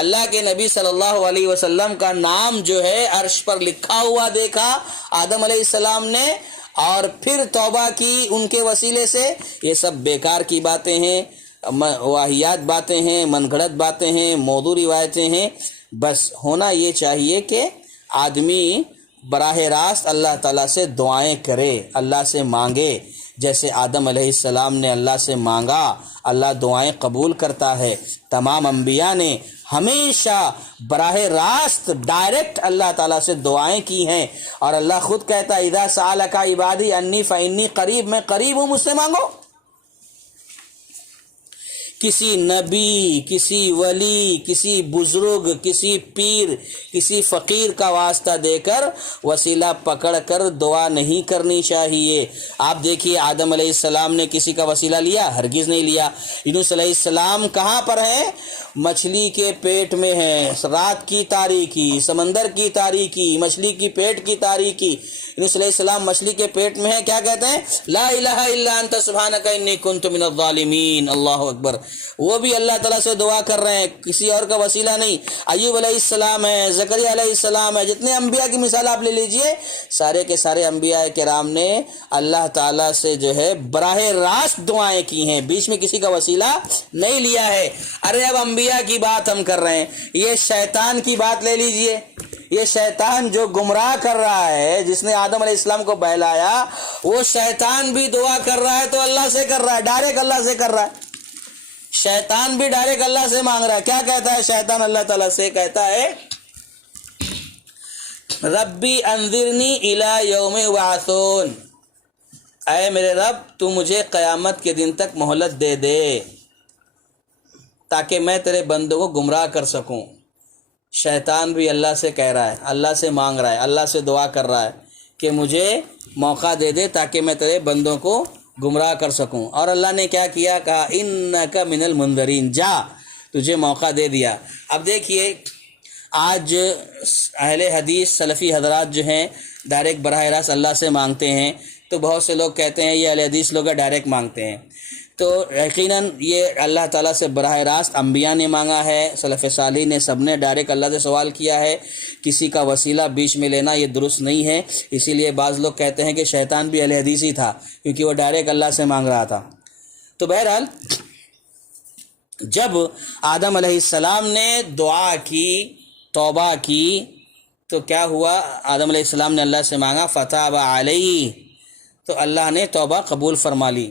اللہ کے نبی صلی اللہ علیہ وسلم کا نام جو ہے عرش پر لکھا ہوا دیکھا آدم علیہ السلام نے، اور پھر توبہ کی ان کے وسیلے سے. یہ سب بیکار کی باتیں ہیں، واہیات باتیں ہیں، من گھڑت باتیں ہیں، موضوع روایتیں ہیں. بس ہونا یہ چاہیے کہ آدمی براہ راست اللہ تعالیٰ سے دعائیں کرے، اللہ سے مانگے. جیسے آدم علیہ السلام نے اللہ سے مانگا، اللہ دعائیں قبول کرتا ہے. تمام انبیاء نے ہمیشہ براہ راست ڈائریکٹ اللہ تعالیٰ سے دعائیں کی ہیں، اور اللہ خود کہتا ہے اذا سألک عبادی انی فانی قریب، میں قریب ہوں، مجھ سے مانگو. کسی نبی، کسی ولی، کسی بزرگ، کسی پیر، کسی فقیر کا واسطہ دے کر وسیلہ پکڑ کر دعا نہیں کرنی چاہیے. آپ دیکھیے آدم علیہ السلام نے کسی کا وسیلہ لیا؟ ہرگز نہیں لیا. یونس علیہ السلام کہاں پر ہے؟ مچھلی کے پیٹ میں ہے. رات کی تاریکی، سمندر کی تاریکی، مچھلی کی پیٹ کی تاریکی. یونس علیہ السلام مچھلی کے پیٹ میں ہے. کیا کہتے ہیں؟ لا الہ الا انت سبحانک انی کنت من الظالمین. اللہ اکبر. وہ بھی اللہ تعالیٰ سے دعا کر رہے ہیں، کسی اور کا وسیلہ نہیں. ایوب علیہ السلام ہے، زکریا علیہ السلام ہے، جتنے انبیاء کی مثال آپ لے لیجئے، سارے کے سارے انبیاء کرام نے اللہ تعالیٰ سے جو ہے براہ راست دعائیں کی ہیں، بیچ میں کسی کا وسیلہ نہیں لیا ہے. ارے اب انبیاء کی بات ہم کر رہے ہیں، یہ شیطان کی بات لے لیجئے. یہ شیطان جو گمراہ کر رہا ہے، جس نے آدم علیہ السلام کو بہلایا، وہ شیطان بھی دعا کر رہا ہے تو اللہ سے کر رہا ہے، ڈائریکٹ اللہ سے کر رہا ہے. شیطان بھی ڈائریکٹ اللہ سے مانگ رہا ہے. کیا کہتا ہے شیطان اللہ تعالیٰ سے؟ کہتا ہے ربی انذرنی الی یوم یبعثون، اے میرے رب تو مجھے قیامت کے دن تک مہلت دے دے تاکہ میں تیرے بندوں کو گمراہ کر سکوں. شیطان بھی اللہ سے کہہ رہا ہے، اللہ سے مانگ رہا ہے، اللہ سے دعا کر رہا ہے کہ مجھے موقع دے دے تاکہ میں تیرے بندوں کو گمراہ کر سکوں. اور اللہ نے کیا کیا؟ کہا انک من المنذرین، جا تجھے موقع دے دیا. اب دیکھیے آج اہل حدیث سلفی حضرات جو ہیں ڈائریکٹ براہ راست اللہ سے مانگتے ہیں، تو بہت سے لوگ کہتے ہیں یہ اہل حدیث لوگ ڈائریکٹ مانگتے ہیں. تو یقیناً یہ اللہ تعالیٰ سے براہ راست انبیاء نے مانگا ہے، سلف صالح نے، سب نے ڈائریکٹ اللہ سے سوال کیا ہے. کسی کا وسیلہ بیچ میں لینا یہ درست نہیں ہے. اسی لیے بعض لوگ کہتے ہیں کہ شیطان بھی اہل حدیث ہی تھا کیونکہ وہ ڈائریکٹ اللہ سے مانگ رہا تھا. تو بہرحال جب آدم علیہ السلام نے دعا کی، توبہ کی، تو کیا ہوا؟ آدم علیہ السلام نے اللہ سے مانگا فتاب علیہ، تو اللہ نے توبہ قبول فرما لی.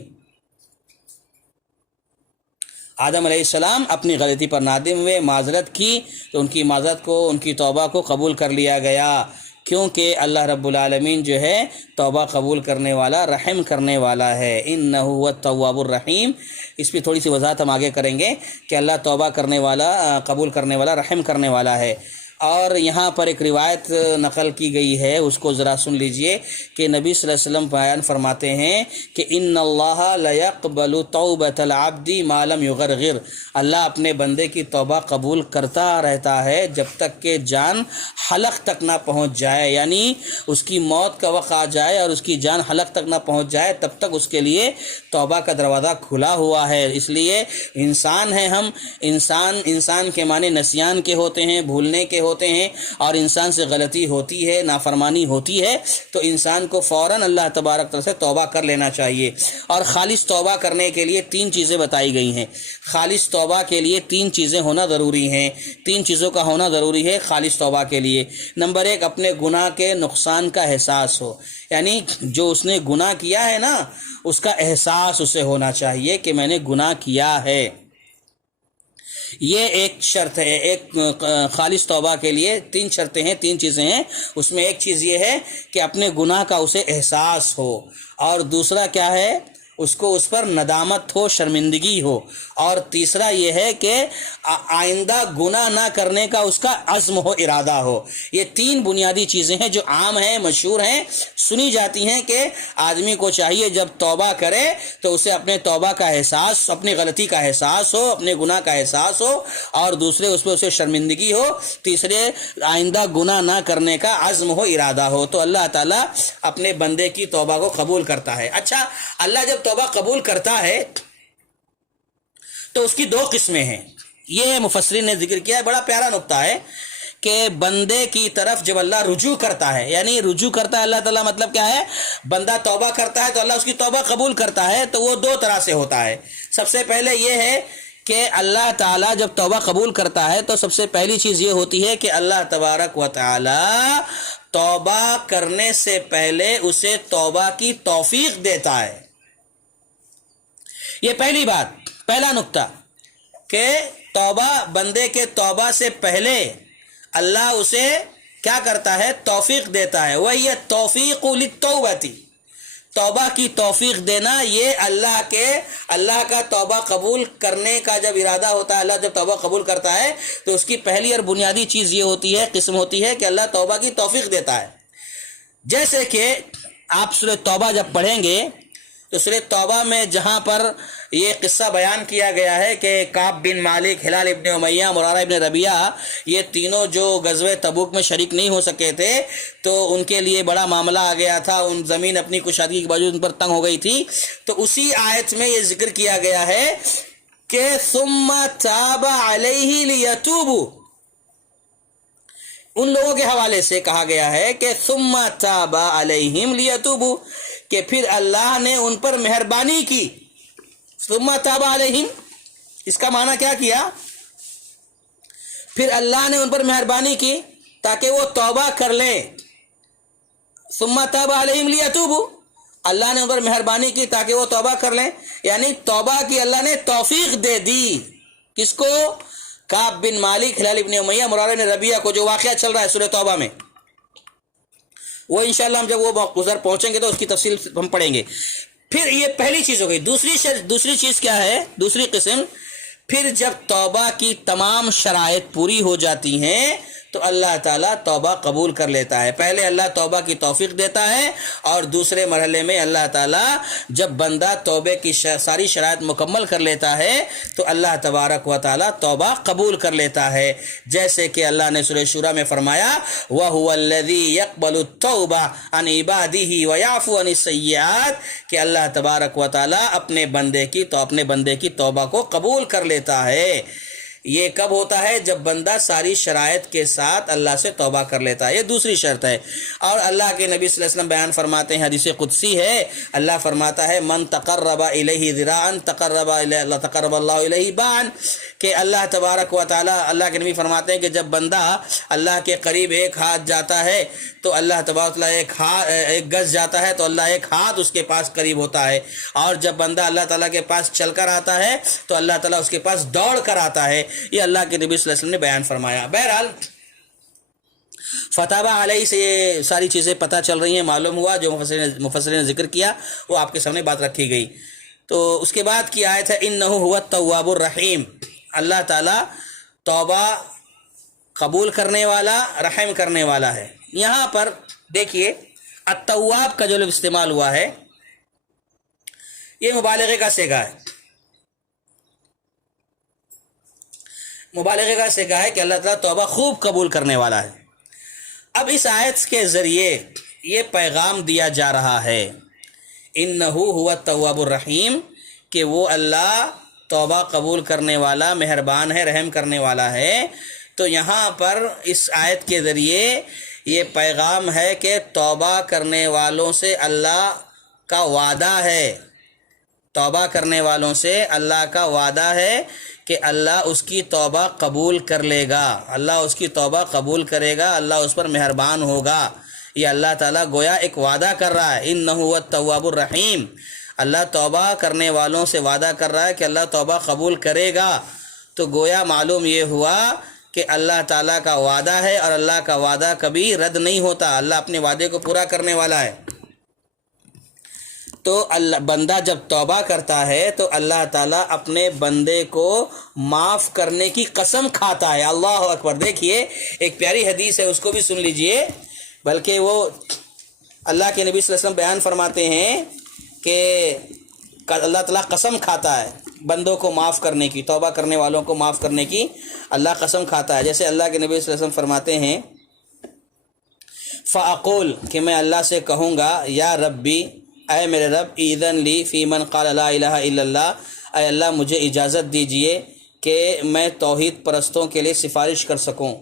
آدم علیہ السلام اپنی غلطی پر نادم ہوئے، معذرت کی، تو ان کی معذرت کو، ان کی توبہ کو قبول کر لیا گیا، کیونکہ اللہ رب العالمین جو ہے توبہ قبول کرنے والا، رحم کرنے والا ہے. انہ هو التواب الرحیم. اس پہ تھوڑی سی وضاحت ہم آگے کریں گے کہ اللہ توبہ کرنے والا، قبول کرنے والا، رحم کرنے والا ہے. اور یہاں پر ایک روایت نقل کی گئی ہے، اس کو ذرا سن لیجئے کہ نبی صلی اللہ علیہ وسلم بیان فرماتے ہیں کہ ان اللہ لیقبل توبۃ العبد ما لم یغرغر، اللہ اپنے بندے کی توبہ قبول کرتا رہتا ہے جب تک کہ جان حلق تک نہ پہنچ جائے. یعنی اس کی موت کا وقت آ جائے اور اس کی جان حلق تک نہ پہنچ جائے، تب تک اس کے لیے توبہ کا دروازہ کھلا ہوا ہے. اس لیے انسان ہیں ہم، انسان کے معنی نسیان کے ہوتے ہیں، بھولنے کے ہوتے ہیں اور انسان سے غلطی ہوتی ہے، نافرمانی ہوتی ہے، تو انسان کو فوراً اللہ تبارک تعالیٰ سے توبہ کر لینا چاہیے۔ اور خالص توبہ کرنے کے لیے 3 چیزیں بتائی گئی ہیں۔ خالص توبہ کے لیے 3 چیزیں ہونا ضروری ہیں، 3 چیزوں کا ہونا ضروری ہے خالص توبہ کے لیے۔ نمبر 1، اپنے گناہ کے نقصان کا احساس ہو، یعنی جو اس نے گناہ کیا ہے نا، اس کا احساس اسے ہونا چاہیے کہ میں نے گناہ کیا ہے۔ یہ ایک شرط ہے۔ ایک خالص توبہ کے لیے 3 شرطیں ہیں، 3 چیزیں ہیں۔ اس میں ایک چیز یہ ہے کہ اپنے گناہ کا اسے احساس ہو، اور دوسرا کیا ہے، اس کو اس پر ندامت ہو، شرمندگی ہو، اور تیسرا یہ ہے کہ آئندہ گناہ نہ کرنے کا اس کا عزم ہو، ارادہ ہو۔ یہ 3 بنیادی چیزیں ہیں جو عام ہیں، مشہور ہیں، سنی جاتی ہیں کہ آدمی کو چاہیے جب توبہ کرے تو اسے اپنے توبہ کا احساس، اپنی غلطی کا احساس ہو، اپنے گناہ کا احساس ہو، اور دوسرے اس پہ اسے شرمندگی ہو، تیسرے آئندہ گناہ نہ کرنے کا عزم ہو، ارادہ ہو۔ تو اللہ تعالیٰ اپنے بندے کی توبہ کو قبول کرتا ہے۔ اچھا، اللہ جب توبہ قبول کرتا ہے تو اس کی 2 قسمیں ہیں۔ یہ مفسرین نے ذکر کیا ہے، بڑا پیارا نقطہ ہے کہ بندے کی طرف جب اللہ رجوع کرتا ہے، یعنی رجوع کرتا ہے اللہ تعالیٰ، مطلب کیا ہے، بندہ توبہ کرتا ہے تو اللہ اس کی توبہ قبول کرتا ہے، تو وہ 2 طرح سے ہوتا ہے۔ سب سے پہلے یہ ہے کہ اللہ تعالیٰ جب توبہ قبول کرتا ہے تو سب سے پہلی چیز یہ ہوتی ہے کہ اللہ تبارک و تعالیٰ توبہ کرنے سے پہلے اسے توبہ کی توفیق دیتا ہے۔ یہ پہلی بات، پہلا نقطہ، کہ توبہ، بندے کے توبہ سے پہلے اللہ اسے کیا کرتا ہے، توفیق دیتا ہے۔ وہی توفیق للتوبۃ، توبہ کی توفیق دینا، یہ اللہ کا توبہ قبول کرنے کا جب ارادہ ہوتا ہے، اللہ جب توبہ قبول کرتا ہے تو اس کی پہلی اور بنیادی چیز یہ ہوتی ہے، قسم ہوتی ہے کہ اللہ توبہ کی توفیق دیتا ہے۔ جیسے کہ آپ سورہ توبہ جب پڑھیں گے تو سورہ توبہ میں جہاں پر یہ قصہ بیان کیا گیا ہے کہ کعب بن مالک، ہلال ابن امیہ، مرارہ ابن ربیعہ، یہ تینوں جو غزوہ تبوک میں شریک نہیں ہو سکے تھے تو ان کے لیے بڑا معاملہ آ گیا تھا، ان زمین اپنی کشادگی کے باوجود ان پر تنگ ہو گئی تھی۔ تو اسی آیت میں یہ ذکر کیا گیا ہے کہ ثم تاب علیہ لیتوبوا، ان لوگوں کے حوالے سے کہا گیا ہے کہ ثم تاب علیہم لیتوبوا، کہ پھر اللہ نے ان پر مہربانی کی۔ ثم تاب علیہم، اس کا معنی کیا کیا، پھر اللہ نے ان پر مہربانی کی تاکہ وہ توبہ کر لیں۔ ثم تاب علیہم لیتوبوا، اللہ نے ان پر مہربانی کی تاکہ وہ توبہ کر لیں، یعنی توبہ کی اللہ نے توفیق دے دی۔ کس کو؟ کعب بن مالک، ہلال ابن امیہ، مرارہ بن ربیعہ کو، جو واقعہ چل رہا ہے سورہ توبہ میں۔ وہ انشاءاللہ ہم جب وہ گزر پہنچیں گے تو اس کی تفصیل ہم پڑھیں گے۔ پھر یہ پہلی چیز ہو گئی۔ دوسری چیز کیا ہے، دوسری قسم، پھر جب توبہ کی تمام شرائط پوری ہو جاتی ہیں تو اللہ تعالیٰ توبہ قبول کر لیتا ہے۔ پہلے اللہ توبہ کی توفیق دیتا ہے، اور دوسرے مرحلے میں اللہ تعالیٰ جب بندہ توبے کی ساری شرائط مکمل کر لیتا ہے تو اللہ تبارک و تعالیٰ توبہ قبول کر لیتا ہے۔ جیسے کہ اللہ نے سورہ شورى میں فرمایا وَهُوَ الَّذِي يَقْبَلُ التَّوْبَةَ عَنْ عِبَادِهِ وَيَعْفُو عَنِ السَّيِّئَاتِ، کہ اللہ تبارک و تعالیٰ اپنے بندے کی توبہ کو قبول کر لیتا ہے۔ یہ کب ہوتا ہے؟ جب بندہ ساری شرائط کے ساتھ اللہ سے توبہ کر لیتا ہے، یہ دوسری شرط ہے۔ اور اللہ کے نبی صلی اللہ علیہ وسلم بیان فرماتے ہیں، حدیث قدسی ہے، اللہ فرماتا ہے من تقرب الیہ ذراعا تقرب اللہ الیہ باعا، کہ اللہ تبارک و تعالی، اللہ کے نبی فرماتے ہیں کہ جب بندہ اللہ کے قریب 1 ہاتھ جاتا ہے تو اللہ تبارک و تعالی 1 گز جاتا ہے تو اللہ 1 ہاتھ اس کے پاس قریب ہوتا ہے، اور جب بندہ اللہ تعالیٰ کے پاس چل کر آتا ہے تو اللہ تعالیٰ اس کے پاس دوڑ کر آتا ہے۔ یہ اللہ کے نبی صلی اللہ علیہ وسلم نے بیان فرمایا۔ بہرحال فتابہ علیہ سے یہ ساری چیزیں پتہ چل رہی ہیں، معلوم ہوا، جو مفسرین نے ذکر کیا وہ آپ کے سامنے بات رکھی گئی۔ تو اس کے بعد کی آیت ہے انہ هو التواب الرحیم، اللہ تعالیٰ توبہ قبول کرنے والا، رحم کرنے والا ہے۔ یہاں پر دیکھیے التواب کا جو لفظ استعمال ہوا ہے یہ مبالغے کا صیغہ ہے، مبالغے کا صیغہ ہے کہ اللہ تعالیٰ توبہ خوب قبول کرنے والا ہے۔ اب اس آیت کے ذریعے یہ پیغام دیا جا رہا ہے انہ هو التواب الرحیم، کہ وہ اللہ توبہ قبول کرنے والا، مہربان ہے، رحم کرنے والا ہے۔ تو یہاں پر اس آیت کے ذریعے یہ پیغام ہے کہ توبہ کرنے والوں سے اللہ کا وعدہ ہے، توبہ کرنے والوں سے اللہ کا وعدہ ہے کہ اللہ اس کی توبہ قبول کر لے گا، اللہ اس کی توبہ قبول کرے گا، اللہ اس پر مہربان ہوگا۔ یہ اللہ تعالیٰ گویا ایک وعدہ کر رہا ہے، اِنَّهُ هُوَ التَّوَّابُ الرَّحِيمُ، اللہ توبہ کرنے والوں سے وعدہ کر رہا ہے کہ اللہ توبہ قبول کرے گا۔ تو گویا معلوم یہ ہوا کہ اللہ تعالیٰ کا وعدہ ہے اور اللہ کا وعدہ کبھی رد نہیں ہوتا، اللہ اپنے وعدے کو پورا کرنے والا ہے۔ تو بندہ جب توبہ کرتا ہے تو اللہ تعالیٰ اپنے بندے کو معاف کرنے کی قسم کھاتا ہے۔ اللہ اکبر! دیکھیے ایک پیاری حدیث ہے، اس کو بھی سن لیجئے۔ بلکہ وہ اللہ کے نبی صلی اللہ علیہ وسلم بیان فرماتے ہیں کہ اللہ تعالیٰ قسم کھاتا ہے بندوں کو معاف کرنے کی، توبہ کرنے والوں کو معاف کرنے کی اللہ قسم کھاتا ہے۔ جیسے اللہ کے نبی صلی اللہ علیہ وسلم فرماتے ہیں فَأَقُول، کہ میں اللہ سے کہوں گا، یا ربی، اے میرے رب، اِذن لی فی من قال لا الہ الا اللہ، اے اللہ مجھے اجازت دیجئے کہ میں توحید پرستوں کے لیے سفارش کر سکوں،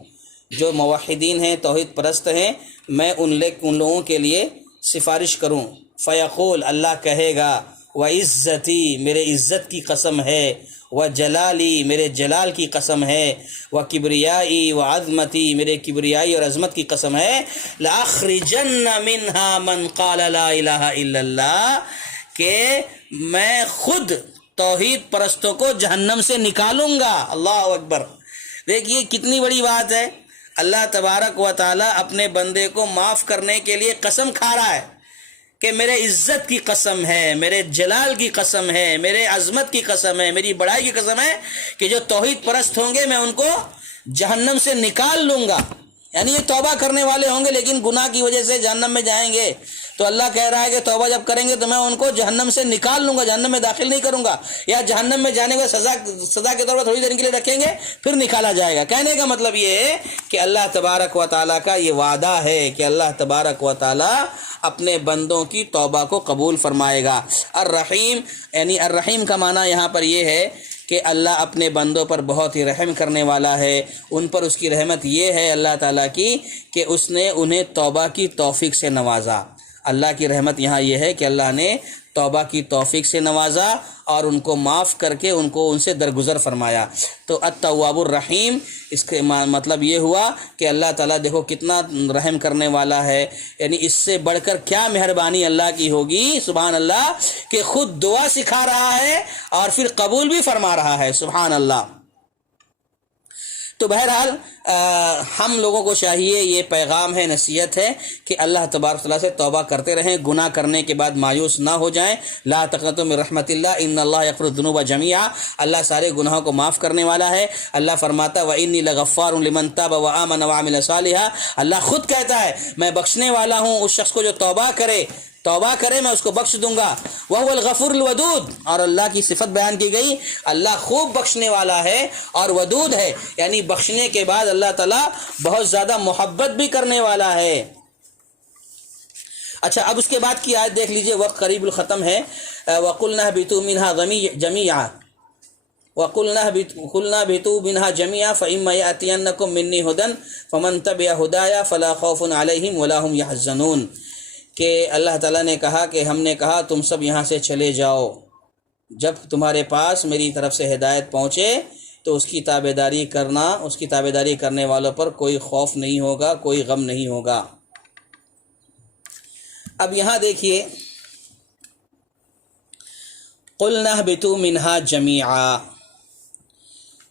جو موحدین ہیں، توحید پرست ہیں، میں ان لوگوں کے لیے سفارش کروں۔ فیقول، اللہ کہے گا، وَعِزَّتِي، میرے عزت کی قسم ہے، وَجَلَالِي، میرے جلال کی قسم ہے، وَكِبْرِيَائِي وَعَظْمَتِي، میرے کبریائی اور عظمت کی قسم ہے، لَأَخْرِجَنَّ مِنْهَا مَنْ قَالَ لَا إِلَهَ إِلَّا اللَّهُ، کہ میں خود توحید پرستوں کو جہنم سے نکالوں گا۔ اللہ اکبر! دیکھیے کتنی بڑی بات ہے، اللہ تبارک و تعالیٰ اپنے بندے کو معاف کرنے کے لیے قسم کھا رہا ہے کہ میرے عزت کی قسم ہے، میرے جلال کی قسم ہے، میرے عظمت کی قسم ہے، میری بڑائی کی قسم ہے کہ جو توحید پرست ہوں گے میں ان کو جہنم سے نکال لوں گا۔ یعنی یہ توبہ کرنے والے ہوں گے لیکن گناہ کی وجہ سے جہنم میں جائیں گے، تو اللہ کہہ رہا ہے کہ توبہ جب کریں گے تو میں ان کو جہنم سے نکال لوں گا، جہنم میں داخل نہیں کروں گا، یا جہنم میں جانے کو سزا کے طور پر تھوڑی دیر کے لیے رکھیں گے پھر نکالا جائے گا۔ کہنے کا مطلب یہ ہے کہ اللہ تبارک و تعالیٰ کا یہ وعدہ ہے کہ اللہ تبارک و تعالیٰ اپنے بندوں کی توبہ کو قبول فرمائے گا۔ الرحیم، یعنی الرحیم کا معنی یہاں پر یہ ہے کہ اللہ اپنے بندوں پر بہت ہی رحم کرنے والا ہے، ان پر اس کی رحمت یہ ہے اللہ تعالیٰ کی کہ اس نے انہیں توبہ کی توفیق سے نوازا۔ اللہ کی رحمت یہاں یہ ہے کہ اللہ نے توبہ کی توفیق سے نوازا اور ان کو معاف کر کے ان سے درگزر فرمایا۔ تو التواب الرحیم، اس کے مطلب یہ ہوا کہ اللہ تعالیٰ دیکھو کتنا رحم کرنے والا ہے، یعنی اس سے بڑھ کر کیا مہربانی اللہ کی ہوگی، سبحان اللہ، کہ خود دعا سکھا رہا ہے اور پھر قبول بھی فرما رہا ہے، سبحان اللہ۔ تو بہرحال ہم لوگوں کو چاہیے، یہ پیغام ہے، نصیحت ہے کہ اللہ تبارک تعالیٰ سے توبہ کرتے رہیں، گناہ کرنے کے بعد مایوس نہ ہو جائیں۔ لا تقنطوا من رحمت اللہ ان اللہ یغفر الذنوب جميعا، اللہ سارے گناہوں کو معاف کرنے والا ہے۔ اللہ فرماتا وانی لغفار لمن تاب وآمن وعمل صالحا، اللہ خود کہتا ہے میں بخشنے والا ہوں اس شخص کو جو توبہ کرے میں اس کو بخش دوں گا۔ وَهُوَ الْغَفُورُ الْوَدُودُ، اور اللہ کی صفت بیان کی گئی، اللہ خوب بخشنے والا ہے اور ودود ہے، یعنی بخشنے کے بعد اللہ تعالیٰ بہت زیادہ محبت بھی کرنے والا ہے۔ اچھا، اب اس کے بعد کی آیت دیکھ لیجئے، وقت قریب الختم ہے۔ وَقُلْنَا اهْبِطُوا مِنْهَا جَمِيعًا قُلْنَا اهْبِطُوا مِنْهَا جَمِيعًا فَإِمَّا يَأْتِيَنَّكُم مِّنِّي هُدًى فَمَن تَبِعَ هُدَايَ فَلَا خَوْفٌ عَلَيْهِمْ وَلَا هُمْ يَحْزَنُونَ، کہ اللہ تعالیٰ نے کہا کہ ہم نے کہا تم سب یہاں سے چلے جاؤ، جب تمہارے پاس میری طرف سے ہدایت پہنچے تو اس کی تابعداری کرنا، اس کی تابعداری کرنے والوں پر کوئی خوف نہیں ہوگا، کوئی غم نہیں ہوگا۔ اب یہاں دیکھیے، قُلْنَا اهْبِطُوا مِنْهَا جَمِيعًا،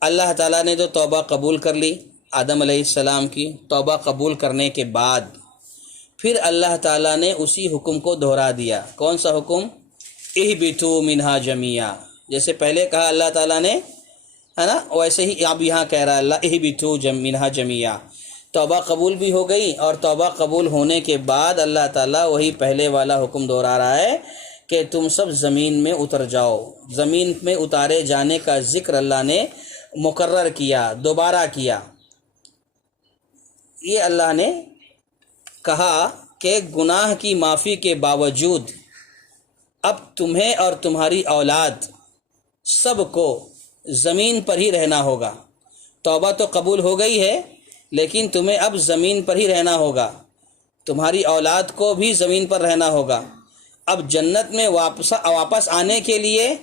اللہ تعالیٰ نے جو توبہ قبول کر لی آدم علیہ السلام کی، توبہ قبول کرنے کے بعد پھر اللہ تعالیٰ نے اسی حکم کو دہرا دیا۔ کون سا حکم؟ اہبطوا منہا جميعا، جیسے پہلے کہا اللہ تعالیٰ نے، ہے نا، ویسے ہی اب یہاں کہہ رہا ہے اللہ اہبطوا منہا جميعا۔ توبہ قبول بھی ہو گئی اور توبہ قبول ہونے کے بعد اللہ تعالیٰ وہی پہلے والا حکم دہرا رہا ہے کہ تم سب زمین میں اتر جاؤ۔ زمین میں اتارے جانے کا ذکر اللہ نے مقرر کیا، دوبارہ کیا۔ یہ اللہ نے کہا کہ گناہ کی معافی کے باوجود اب تمہیں اور تمہاری اولاد سب کو زمین پر ہی رہنا ہوگا، توبہ تو قبول ہو گئی ہے، لیکن تمہیں اب زمین پر ہی رہنا ہوگا، تمہاری اولاد کو بھی زمین پر رہنا ہوگا۔ اب جنت میں واپس آنے کے لیے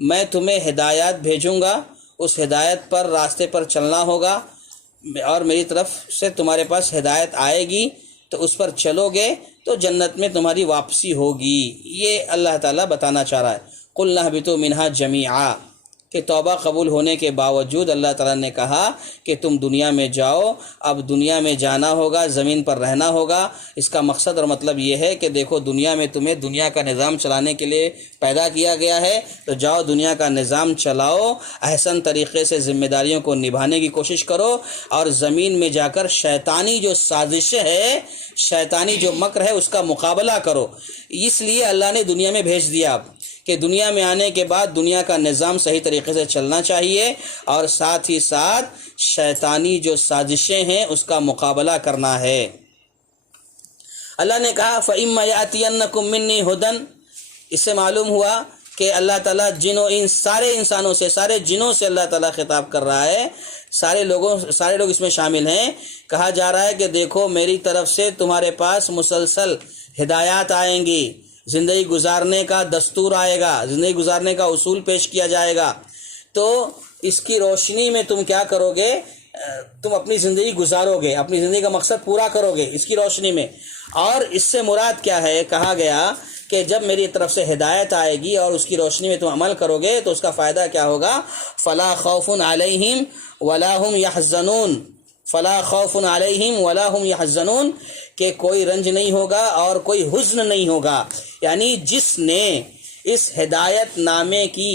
میں تمہیں ہدایات بھیجوں گا، اس ہدایت پر راستے پر چلنا ہوگا، اور میری طرف سے تمہارے پاس ہدایت آئے گی تو اس پر چلو گے تو جنت میں تمہاری واپسی ہوگی۔ یہ اللہ تعالیٰ بتانا چاہ رہا ہے۔ قُلْنَا اهْبِطُوا مِنْهَا جَمِيعًا، کہ توبہ قبول ہونے کے باوجود اللہ تعالیٰ نے کہا کہ تم دنیا میں جاؤ۔ اب دنیا میں جانا ہوگا، زمین پر رہنا ہوگا۔ اس کا مقصد اور مطلب یہ ہے کہ دیکھو دنیا میں تمہیں دنیا کا نظام چلانے کے لیے پیدا کیا گیا ہے، تو جاؤ دنیا کا نظام چلاؤ، احسن طریقے سے ذمہ داریوں کو نبھانے کی کوشش کرو، اور زمین میں جا کر شیطانی جو سازش ہے، شیطانی جو مکر ہے، اس کا مقابلہ کرو۔ اس لیے اللہ نے دنیا میں بھیج دیا کہ دنیا میں آنے کے بعد دنیا کا نظام صحیح طریقے سے چلنا چاہیے، اور ساتھ ہی ساتھ شیطانی جو سازشیں ہیں اس کا مقابلہ کرنا ہے۔ اللہ نے کہا فَإِمَّا يَأْتِيَنَّكُم مِّنِّي هُدًى، اس سے معلوم ہوا کہ اللہ تعالیٰ ان سارے انسانوں سے، سارے جنوں سے اللہ تعالیٰ خطاب کر رہا ہے، سارے لوگ اس میں شامل ہیں۔ کہا جا رہا ہے کہ دیکھو میری طرف سے تمہارے پاس مسلسل ہدایات آئیں گی، زندگی گزارنے کا دستور آئے گا، زندگی گزارنے کا اصول پیش کیا جائے گا، تو اس کی روشنی میں تم کیا کرو گے؟ تم اپنی زندگی گزارو گے، اپنی زندگی کا مقصد پورا کرو گے اس کی روشنی میں۔ اور اس سے مراد کیا ہے؟ کہا گیا کہ جب میری طرف سے ہدایت آئے گی اور اس کی روشنی میں تم عمل کرو گے تو اس کا فائدہ کیا ہوگا؟ فلا خوف علیہم ولا هم يحزنون، فلا خوف علیہم ولا هم يحزنون، کہ کوئی رنج نہیں ہوگا اور کوئی حزن نہیں ہوگا۔ یعنی جس نے اس ہدایت نامے کی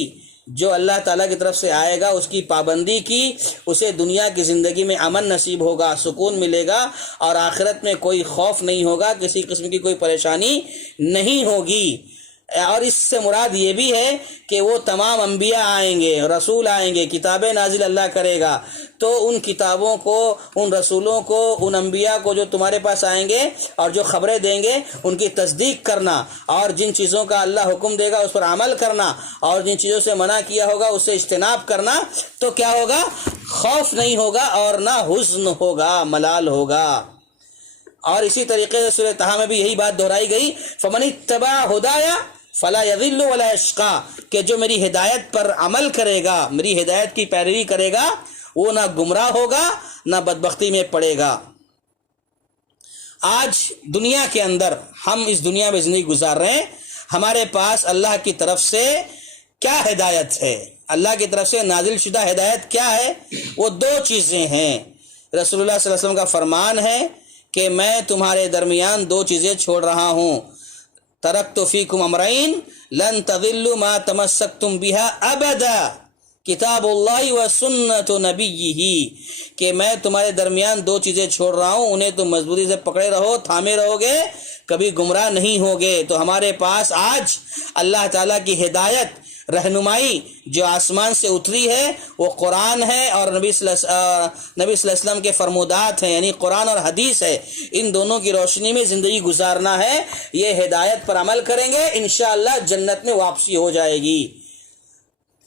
جو اللہ تعالیٰ کی طرف سے آئے گا اس کی پابندی کی، اسے دنیا کی زندگی میں امن نصیب ہوگا، سکون ملے گا، اور آخرت میں کوئی خوف نہیں ہوگا، کسی قسم کی کوئی پریشانی نہیں ہوگی۔ اور اس سے مراد یہ بھی ہے کہ وہ تمام انبیاء آئیں گے، رسول آئیں گے، کتابیں نازل اللہ کرے گا، تو ان کتابوں کو، ان رسولوں کو، ان انبیاء کو جو تمہارے پاس آئیں گے اور جو خبریں دیں گے ان کی تصدیق کرنا، اور جن چیزوں کا اللہ حکم دے گا اس پر عمل کرنا، اور جن چیزوں سے منع کیا ہوگا اس سے اجتناب کرنا، تو کیا ہوگا؟ خوف نہیں ہوگا اور نہ حزن ہوگا، ملال ہوگا۔ اور اسی طریقے سے سورہ طٰہٰ میں بھی یہی بات دہرائی گئی، فَمَنِ اتَّبَعَ هُدَايَ فَلَا يَضِلُّ وَلَا يَشْقَىٰ، کہ جو میری ہدایت پر عمل کرے گا، میری ہدایت کی پیروی کرے گا، وہ نہ گمراہ ہوگا نہ بدبختی میں پڑے گا۔ آج دنیا کے اندر ہم اس دنیا میں زندگی گزار رہے ہیں، ہمارے پاس اللہ کی طرف سے کیا ہدایت ہے؟ اللہ کی طرف سے نازل شدہ ہدایت کیا ہے؟ وہ دو چیزیں ہیں۔ رسول اللہ صلی اللہ علیہ وسلم کا فرمان ہے کہ میں تمہارے درمیان دو چیزیں چھوڑ رہا ہوں، ترکت فیکم امرین لن تضلوا ما تمسکتم بها ابدا، کتاب اللہ و سنت نبیہ، کہ میں تمہارے درمیان دو چیزیں چھوڑ رہا ہوں، انہیں تم مضبوطی سے پکڑے رہو، تھامے رہو گے، کبھی گمراہ نہیں ہوگے۔ تو ہمارے پاس آج اللہ تعالیٰ کی ہدایت، رہنمائی جو آسمان سے اتری ہے وہ قرآن ہے، اور نبی صلی اللہ علیہ وسلم کے فرمودات ہیں، یعنی قرآن اور حدیث ہے۔ ان دونوں کی روشنی میں زندگی گزارنا ہے، یہ ہدایت پر عمل کریں گے انشاءاللہ جنت میں واپسی ہو جائے گی۔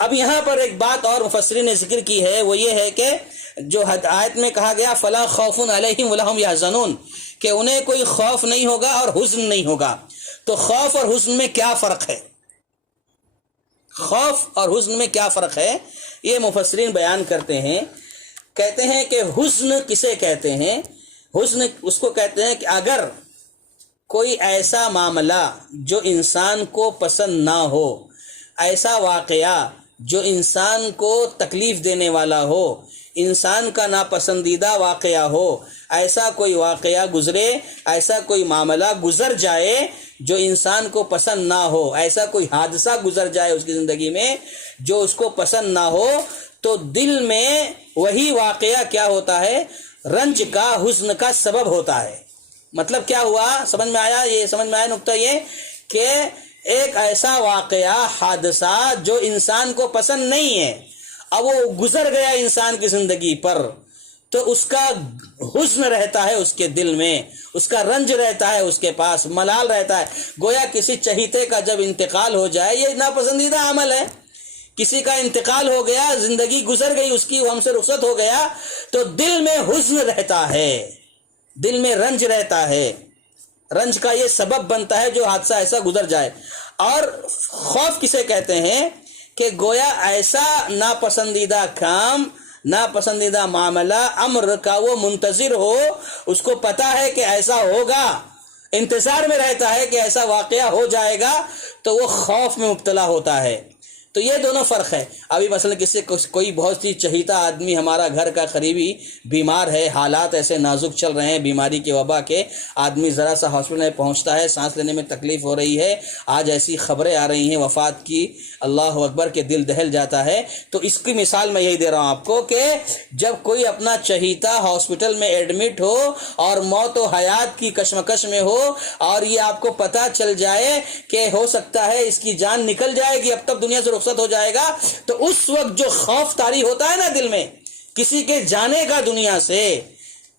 اب یہاں پر ایک بات اور مفسرین نے ذکر کی ہے، وہ یہ ہے کہ جو آیت میں کہا گیا فلا خوف علیہم ولا هم يحزنون، کہ انہیں کوئی خوف نہیں ہوگا اور حزن نہیں ہوگا۔ تو خوف اور حزن میں کیا فرق ہے؟ خوف اور حزن میں کیا فرق ہے؟ یہ مفسرین بیان کرتے ہیں، کہتے ہیں کہ حزن کسے کہتے ہیں؟ حزن اس کو کہتے ہیں کہ اگر کوئی ایسا معاملہ جو انسان کو پسند نہ ہو، ایسا واقعہ جو انسان کو تکلیف دینے والا ہو، انسان کا ناپسندیدہ واقعہ ہو، ایسا کوئی واقعہ گزرے، ایسا کوئی معاملہ گزر جائے جو انسان کو پسند نہ ہو، ایسا کوئی حادثہ گزر جائے اس کی زندگی میں جو اس کو پسند نہ ہو، تو دل میں وہی واقعہ کیا ہوتا ہے؟ رنج کا، حزن کا سبب ہوتا ہے۔ مطلب کیا ہوا؟ سمجھ میں آیا؟ یہ سمجھ میں آیا نقطہ یہ کہ ایک ایسا واقعہ، حادثہ جو انسان کو پسند نہیں ہے، اب وہ گزر گیا انسان کی زندگی پر، تو اس کا حزن رہتا ہے اس کے دل میں، اس کا رنج رہتا ہے اس کے پاس، ملال رہتا ہے، گویا کسی چہیتے کا جب انتقال ہو جائے، یہ ناپسندیدہ عمل ہے، کسی کا انتقال ہو گیا، زندگی گزر گئی اس کی، وہ ہم سے رخصت ہو گیا، تو دل میں حزن رہتا ہے، دل میں رنج رہتا ہے، رنج کا یہ سبب بنتا ہے جو حادثہ ایسا گزر جائے۔ اور خوف کسے کہتے ہیں کہ گویا ایسا ناپسندیدہ کام، ناپسندیدہ معاملہ، امر کا وہ منتظر ہو، اس کو پتا ہے کہ ایسا ہوگا، انتظار میں رہتا ہے کہ ایسا واقعہ ہو جائے گا، تو وہ خوف میں مبتلا ہوتا ہے۔ تو یہ دونوں فرق ہے۔ ابھی مثلا کسی کوئی بہت ہی چہیتا آدمی، ہمارا گھر کا قریبی بیمار ہے، حالات ایسے نازک چل رہے ہیں بیماری کے وبا کے، آدمی ذرا سا ہاسپٹل میں پہنچتا ہے، سانس لینے میں تکلیف ہو رہی ہے، آج ایسی خبریں آ رہی ہیں وفات کی، اللہ اکبر، کے دل دہل جاتا ہے۔ تو اس کی مثال میں یہی دے رہا ہوں آپ کو کہ جب کوئی اپنا چہیتا ہاسپٹل میں ایڈمٹ ہو اور موت و حیات کی کشمکش میں ہو، اور یہ آپ کو پتہ چل جائے کہ ہو سکتا ہے اس کی جان نکل جائے گی، اب تک دنیا سے رخصت ہو جائے گا، تو اس وقت جو خوف طاری ہوتا ہے نا دل میں کسی کے جانے کا دنیا سے،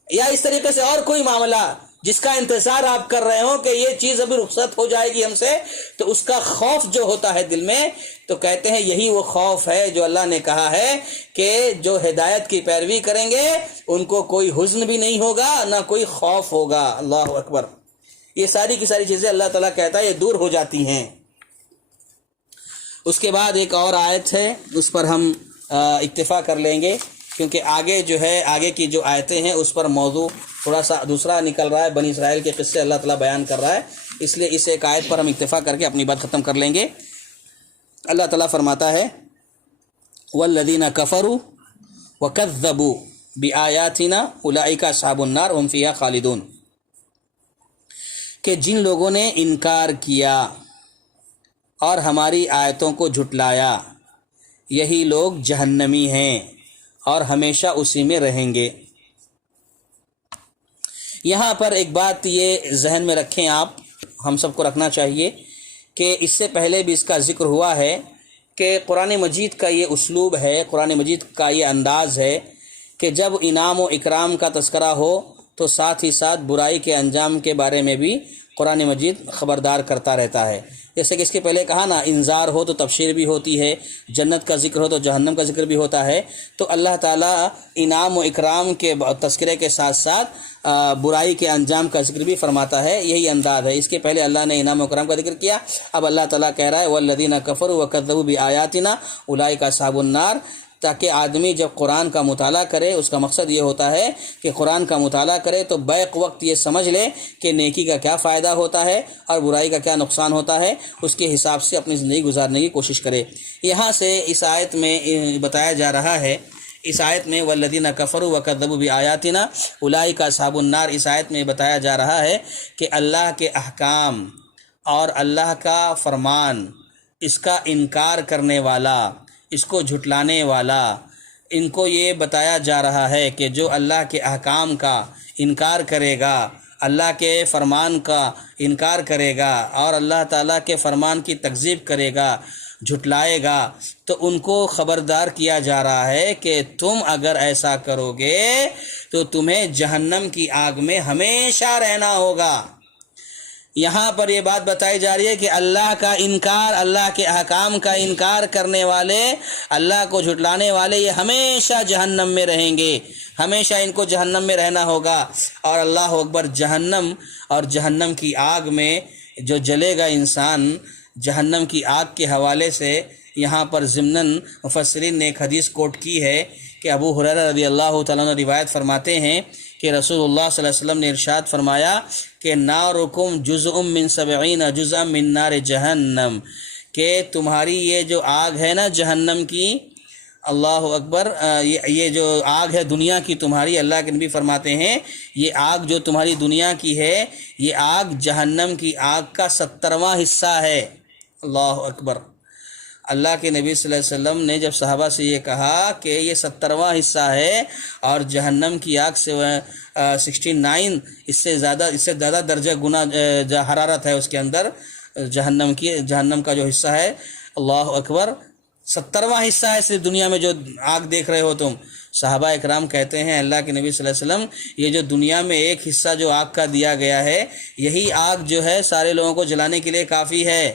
یا اس طریقے سے اور کوئی معاملہ جس کا انتظار آپ کر رہے ہوں کہ یہ چیز ابھی رخصت ہو جائے گی ہم سے، تو اس کا خوف جو ہوتا ہے دل میں، تو کہتے ہیں یہی وہ خوف ہے جو اللہ نے کہا ہے کہ جو ہدایت کی پیروی کریں گے ان کو کوئی حزن بھی نہیں ہوگا، نہ کوئی خوف ہوگا۔ اللہ اکبر۔ یہ ساری کی ساری چیزیں اللہ تعالیٰ کہتا ہے یہ دور ہو جاتی ہیں۔ اس کے بعد ایک اور آیت ہے، اس پر ہم اکتفا کر لیں گے، کیونکہ آگے جو ہے، آگے کی جو آیتیں ہیں اس پر موضوع تھوڑا سا دوسرا نکل رہا ہے، بنی اسرائیل کے قصے اللہ تعالیٰ بیان کر رہا ہے، اس لیے اس ایک آیت پر ہم اکتفا کر کے اپنی بات ختم کر لیں گے۔ اللہ تعالیٰ فرماتا ہے وَالَّذِينَ كَفَرُوا وَكَذَّبُوا بِآيَاتِنَا أُولَئِكَ أَصْحَابُ النَّارِ هُمْ فِيهَا خَالِدُونَ، کہ جن لوگوں نے انکار کیا اور ہماری آیتوں کو جھٹلایا، یہی لوگ جہنمی ہیں اور ہمیشہ اسی میں رہیں گے۔ یہاں پر ایک بات یہ ذہن میں رکھیں، آپ ہم سب کو رکھنا چاہیے کہ اس سے پہلے بھی اس کا ذکر ہوا ہے کہ قرآن مجید کا یہ اسلوب ہے، قرآن مجید کا یہ انداز ہے کہ جب انعام و اکرام کا تذکرہ ہو تو ساتھ ہی ساتھ برائی کے انجام کے بارے میں بھی قرآن مجید خبردار کرتا رہتا ہے۔ جیسے کہ اس کے پہلے کہا نا، انذار ہو تو تبشیر بھی ہوتی ہے، جنت کا ذکر ہو تو جہنم کا ذکر بھی ہوتا ہے۔ تو اللہ تعالیٰ انعام و اکرام کے تذکرے کے ساتھ ساتھ برائی کے انجام کا ذکر بھی فرماتا ہے، یہی انداز ہے۔ اس کے پہلے اللہ نے انعام و اکرام کا ذکر کیا، اب اللہ تعالیٰ کہہ رہا ہے وَالَّذِينَ كَفَرُوا وَكَذَّبُوا بِآيَاتِنَا أُولَئِكَ أَصْحَابُ النَّارِ، تاکہ آدمی جب قرآن کا مطالعہ کرے، اس کا مقصد یہ ہوتا ہے کہ قرآن کا مطالعہ کرے تو بیک وقت یہ سمجھ لے کہ نیکی کا کیا فائدہ ہوتا ہے اور برائی کا کیا نقصان ہوتا ہے، اس کے حساب سے اپنی زندگی گزارنے کی کوشش کرے۔ یہاں سے اس آیت میں بتایا جا رہا ہے، اس آیت میں وَالَّذِينَ كَفَرُوا وَكَذَّبُوا بِآيَاتِنَا أُولَئِكَ أَصْحَابُ النَّارِ، اس آیت میں بتایا جا رہا ہے کہ اللہ کے احکام اور اللہ کا فرمان، اس کا انکار کرنے والا، اس کو جھٹلانے والا، ان کو یہ بتایا جا رہا ہے کہ جو اللہ کے احکام کا انکار کرے گا، اللہ کے فرمان کا انکار کرے گا اور اللہ تعالیٰ کے فرمان کی تکذیب کرے گا، جھٹلائے گا، تو ان کو خبردار کیا جا رہا ہے کہ تم اگر ایسا کرو گے تو تمہیں جہنم کی آگ میں ہمیشہ رہنا ہوگا۔ یہاں پر یہ بات بتائی جا رہی ہے کہ اللہ کا انکار، اللہ کے احکام کا انکار کرنے والے، اللہ کو جھٹلانے والے، یہ ہمیشہ جہنم میں رہیں گے، ہمیشہ ان کو جہنم میں رہنا ہوگا۔ اور اللہ اکبر، جہنم اور جہنم کی آگ میں جو جلے گا انسان، جہنم کی آگ کے حوالے سے یہاں پر ضمناً مفسرین نے ایک حدیث کوٹ کی ہے کہ ابو ہریرہ رضی اللہ تعالیٰ عنہ روایت فرماتے ہیں کہ رسول اللہ صلی اللہ علیہ وسلم نے ارشاد فرمایا کہ نارکم جزء من 70 جزءا من نار جہنم، کہ تمہاری یہ جو آگ ہے نا جہنم کی، اللہ اکبر، یہ جو آگ ہے دنیا کی تمہاری، اللہ کے نبی فرماتے ہیں یہ آگ جو تمہاری دنیا کی ہے، یہ آگ جہنم کی آگ کا 70واں حصہ ہے۔ اللہ اکبر۔ اللہ کے نبی صلی اللہ علیہ وسلم نے جب صحابہ سے یہ کہا کہ یہ 70واں حصہ ہے اور جہنم کی آگ سے 69، اس سے زیادہ درجہ گنا حرارت ہے اس کے اندر، جہنم کا جو حصہ ہے، اللہ اکبر، 70واں حصہ ہے صرف دنیا میں جو آگ دیکھ رہے ہو تم۔ صحابہ اکرام کہتے ہیں اللہ کے نبی صلی اللہ علیہ وسلم، یہ جو دنیا میں ایک حصہ جو آگ کا دیا گیا ہے، یہی آگ جو ہے سارے لوگوں کو جلانے کے لیے کافی ہے۔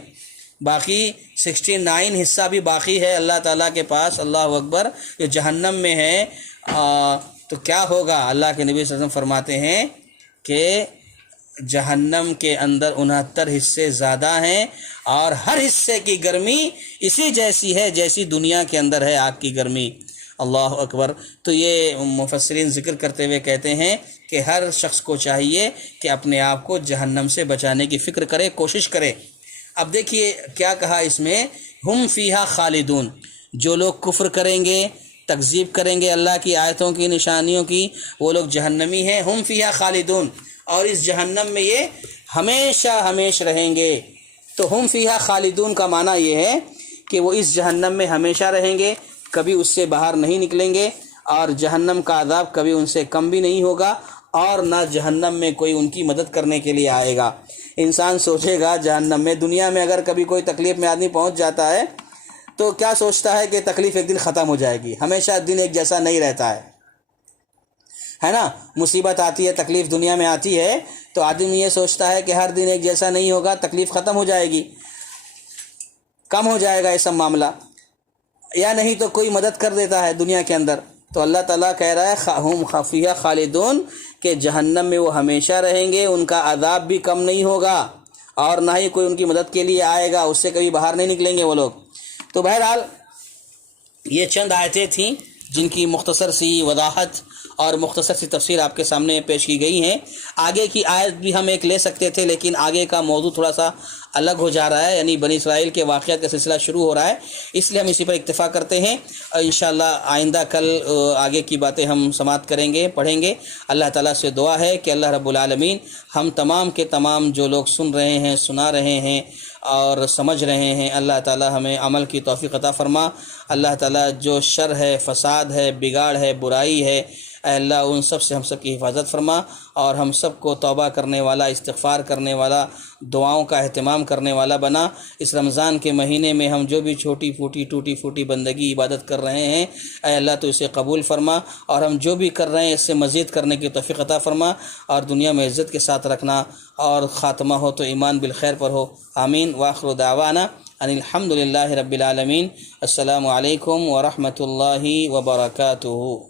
باقی 69 حصہ بھی باقی ہے اللہ تعالیٰ کے پاس، اللہ اکبر، جو جہنم میں ہے۔ تو کیا ہوگا؟ اللہ کے نبی صلی اللہ علیہ وسلم فرماتے ہیں کہ جہنم کے اندر 69 حصے زیادہ ہیں، اور ہر حصے کی گرمی اسی جیسی ہے جیسی دنیا کے اندر ہے آگ کی گرمی۔ اللہ اکبر۔ تو یہ مفسرین ذکر کرتے ہوئے کہتے ہیں کہ ہر شخص کو چاہیے کہ اپنے آپ کو جہنم سے بچانے کی فکر کرے، کوشش کرے۔ اب دیکھیے کیا کہا اس میں، ہم فیہا خالدون، جو لوگ کفر کریں گے، تکذیب کریں گے اللہ کی آیتوں کی، نشانیوں کی، وہ لوگ جہنمی ہیں۔ ہم فیہا خالدون، اور اس جہنم میں یہ ہمیشہ ہمیش رہیں گے۔ تو ہم فیہا خالدون کا معنی یہ ہے کہ وہ اس جہنم میں ہمیشہ رہیں گے، کبھی اس سے باہر نہیں نکلیں گے، اور جہنم کا عذاب کبھی ان سے کم بھی نہیں ہوگا، اور نہ جہنم میں کوئی ان کی مدد کرنے کے لیے آئے گا۔ انسان سوچے گا جہنم میں، دنیا میں اگر کبھی کوئی تکلیف میں آدمی پہنچ جاتا ہے تو کیا سوچتا ہے کہ تکلیف ایک دن ختم ہو جائے گی، ہمیشہ دن ایک جیسا نہیں رہتا ہے نا؟ مصیبت آتی ہے، تکلیف دنیا میں آتی ہے تو آدمی یہ سوچتا ہے کہ ہر دن ایک جیسا نہیں ہوگا، تکلیف ختم ہو جائے گی، کم ہو جائے گا یہ سب معاملہ، یا نہیں تو کوئی مدد کر دیتا ہے دنیا کے اندر۔ تو اللہ تعالیٰ کہہ رہا ہے ہم فیہا خالدون، کہ جہنم میں وہ ہمیشہ رہیں گے، ان کا عذاب بھی کم نہیں ہوگا، اور نہ ہی کوئی ان کی مدد کے لیے آئے گا، اس سے کبھی باہر نہیں نکلیں گے وہ لوگ۔ تو بہرحال یہ چند آیتیں تھیں جن کی مختصر سی وضاحت اور مختصر سی تفسیر آپ کے سامنے پیش کی گئی ہیں۔ آگے کی آیت بھی ہم ایک لے سکتے تھے، لیکن آگے کا موضوع تھوڑا سا الگ ہو جا رہا ہے، یعنی بنی اسرائیل کے واقعات کا سلسلہ شروع ہو رہا ہے، اس لیے ہم اسی پر اکتفا کرتے ہیں۔ انشاءاللہ آئندہ کل آگے کی باتیں ہم سماعت کریں گے، پڑھیں گے۔ اللہ تعالیٰ سے دعا ہے کہ اللہ رب العالمین ہم تمام کے تمام جو لوگ سن رہے ہیں، سنا رہے ہیں اور سمجھ رہے ہیں، اللہ تعالیٰ ہمیں عمل کی توفیق عطا فرما۔ اللہ تعالیٰ جو شر ہے، فساد ہے، بگاڑ ہے، برائی ہے، اے اللہ ان سب سے ہم سب کی حفاظت فرما، اور ہم سب کو توبہ کرنے والا، استغفار کرنے والا، دعاؤں کا اہتمام کرنے والا بنا۔ اس رمضان کے مہینے میں ہم جو بھی چھوٹی پھوٹی ٹوٹی پھوٹی بندگی عبادت کر رہے ہیں، اے اللہ تو اسے قبول فرما، اور ہم جو بھی کر رہے ہیں اس سے مزید کرنے کی توفیق عطا فرما، اور دنیا میں عزت کے ساتھ رکھنا، اور خاتمہ ہو تو ایمان بالخیر پر ہو۔ آمین۔ وآخر دعوانا ان الحمد للہ رب العالمین۔ السلام علیکم ورحمۃ اللہ وبرکاتہ۔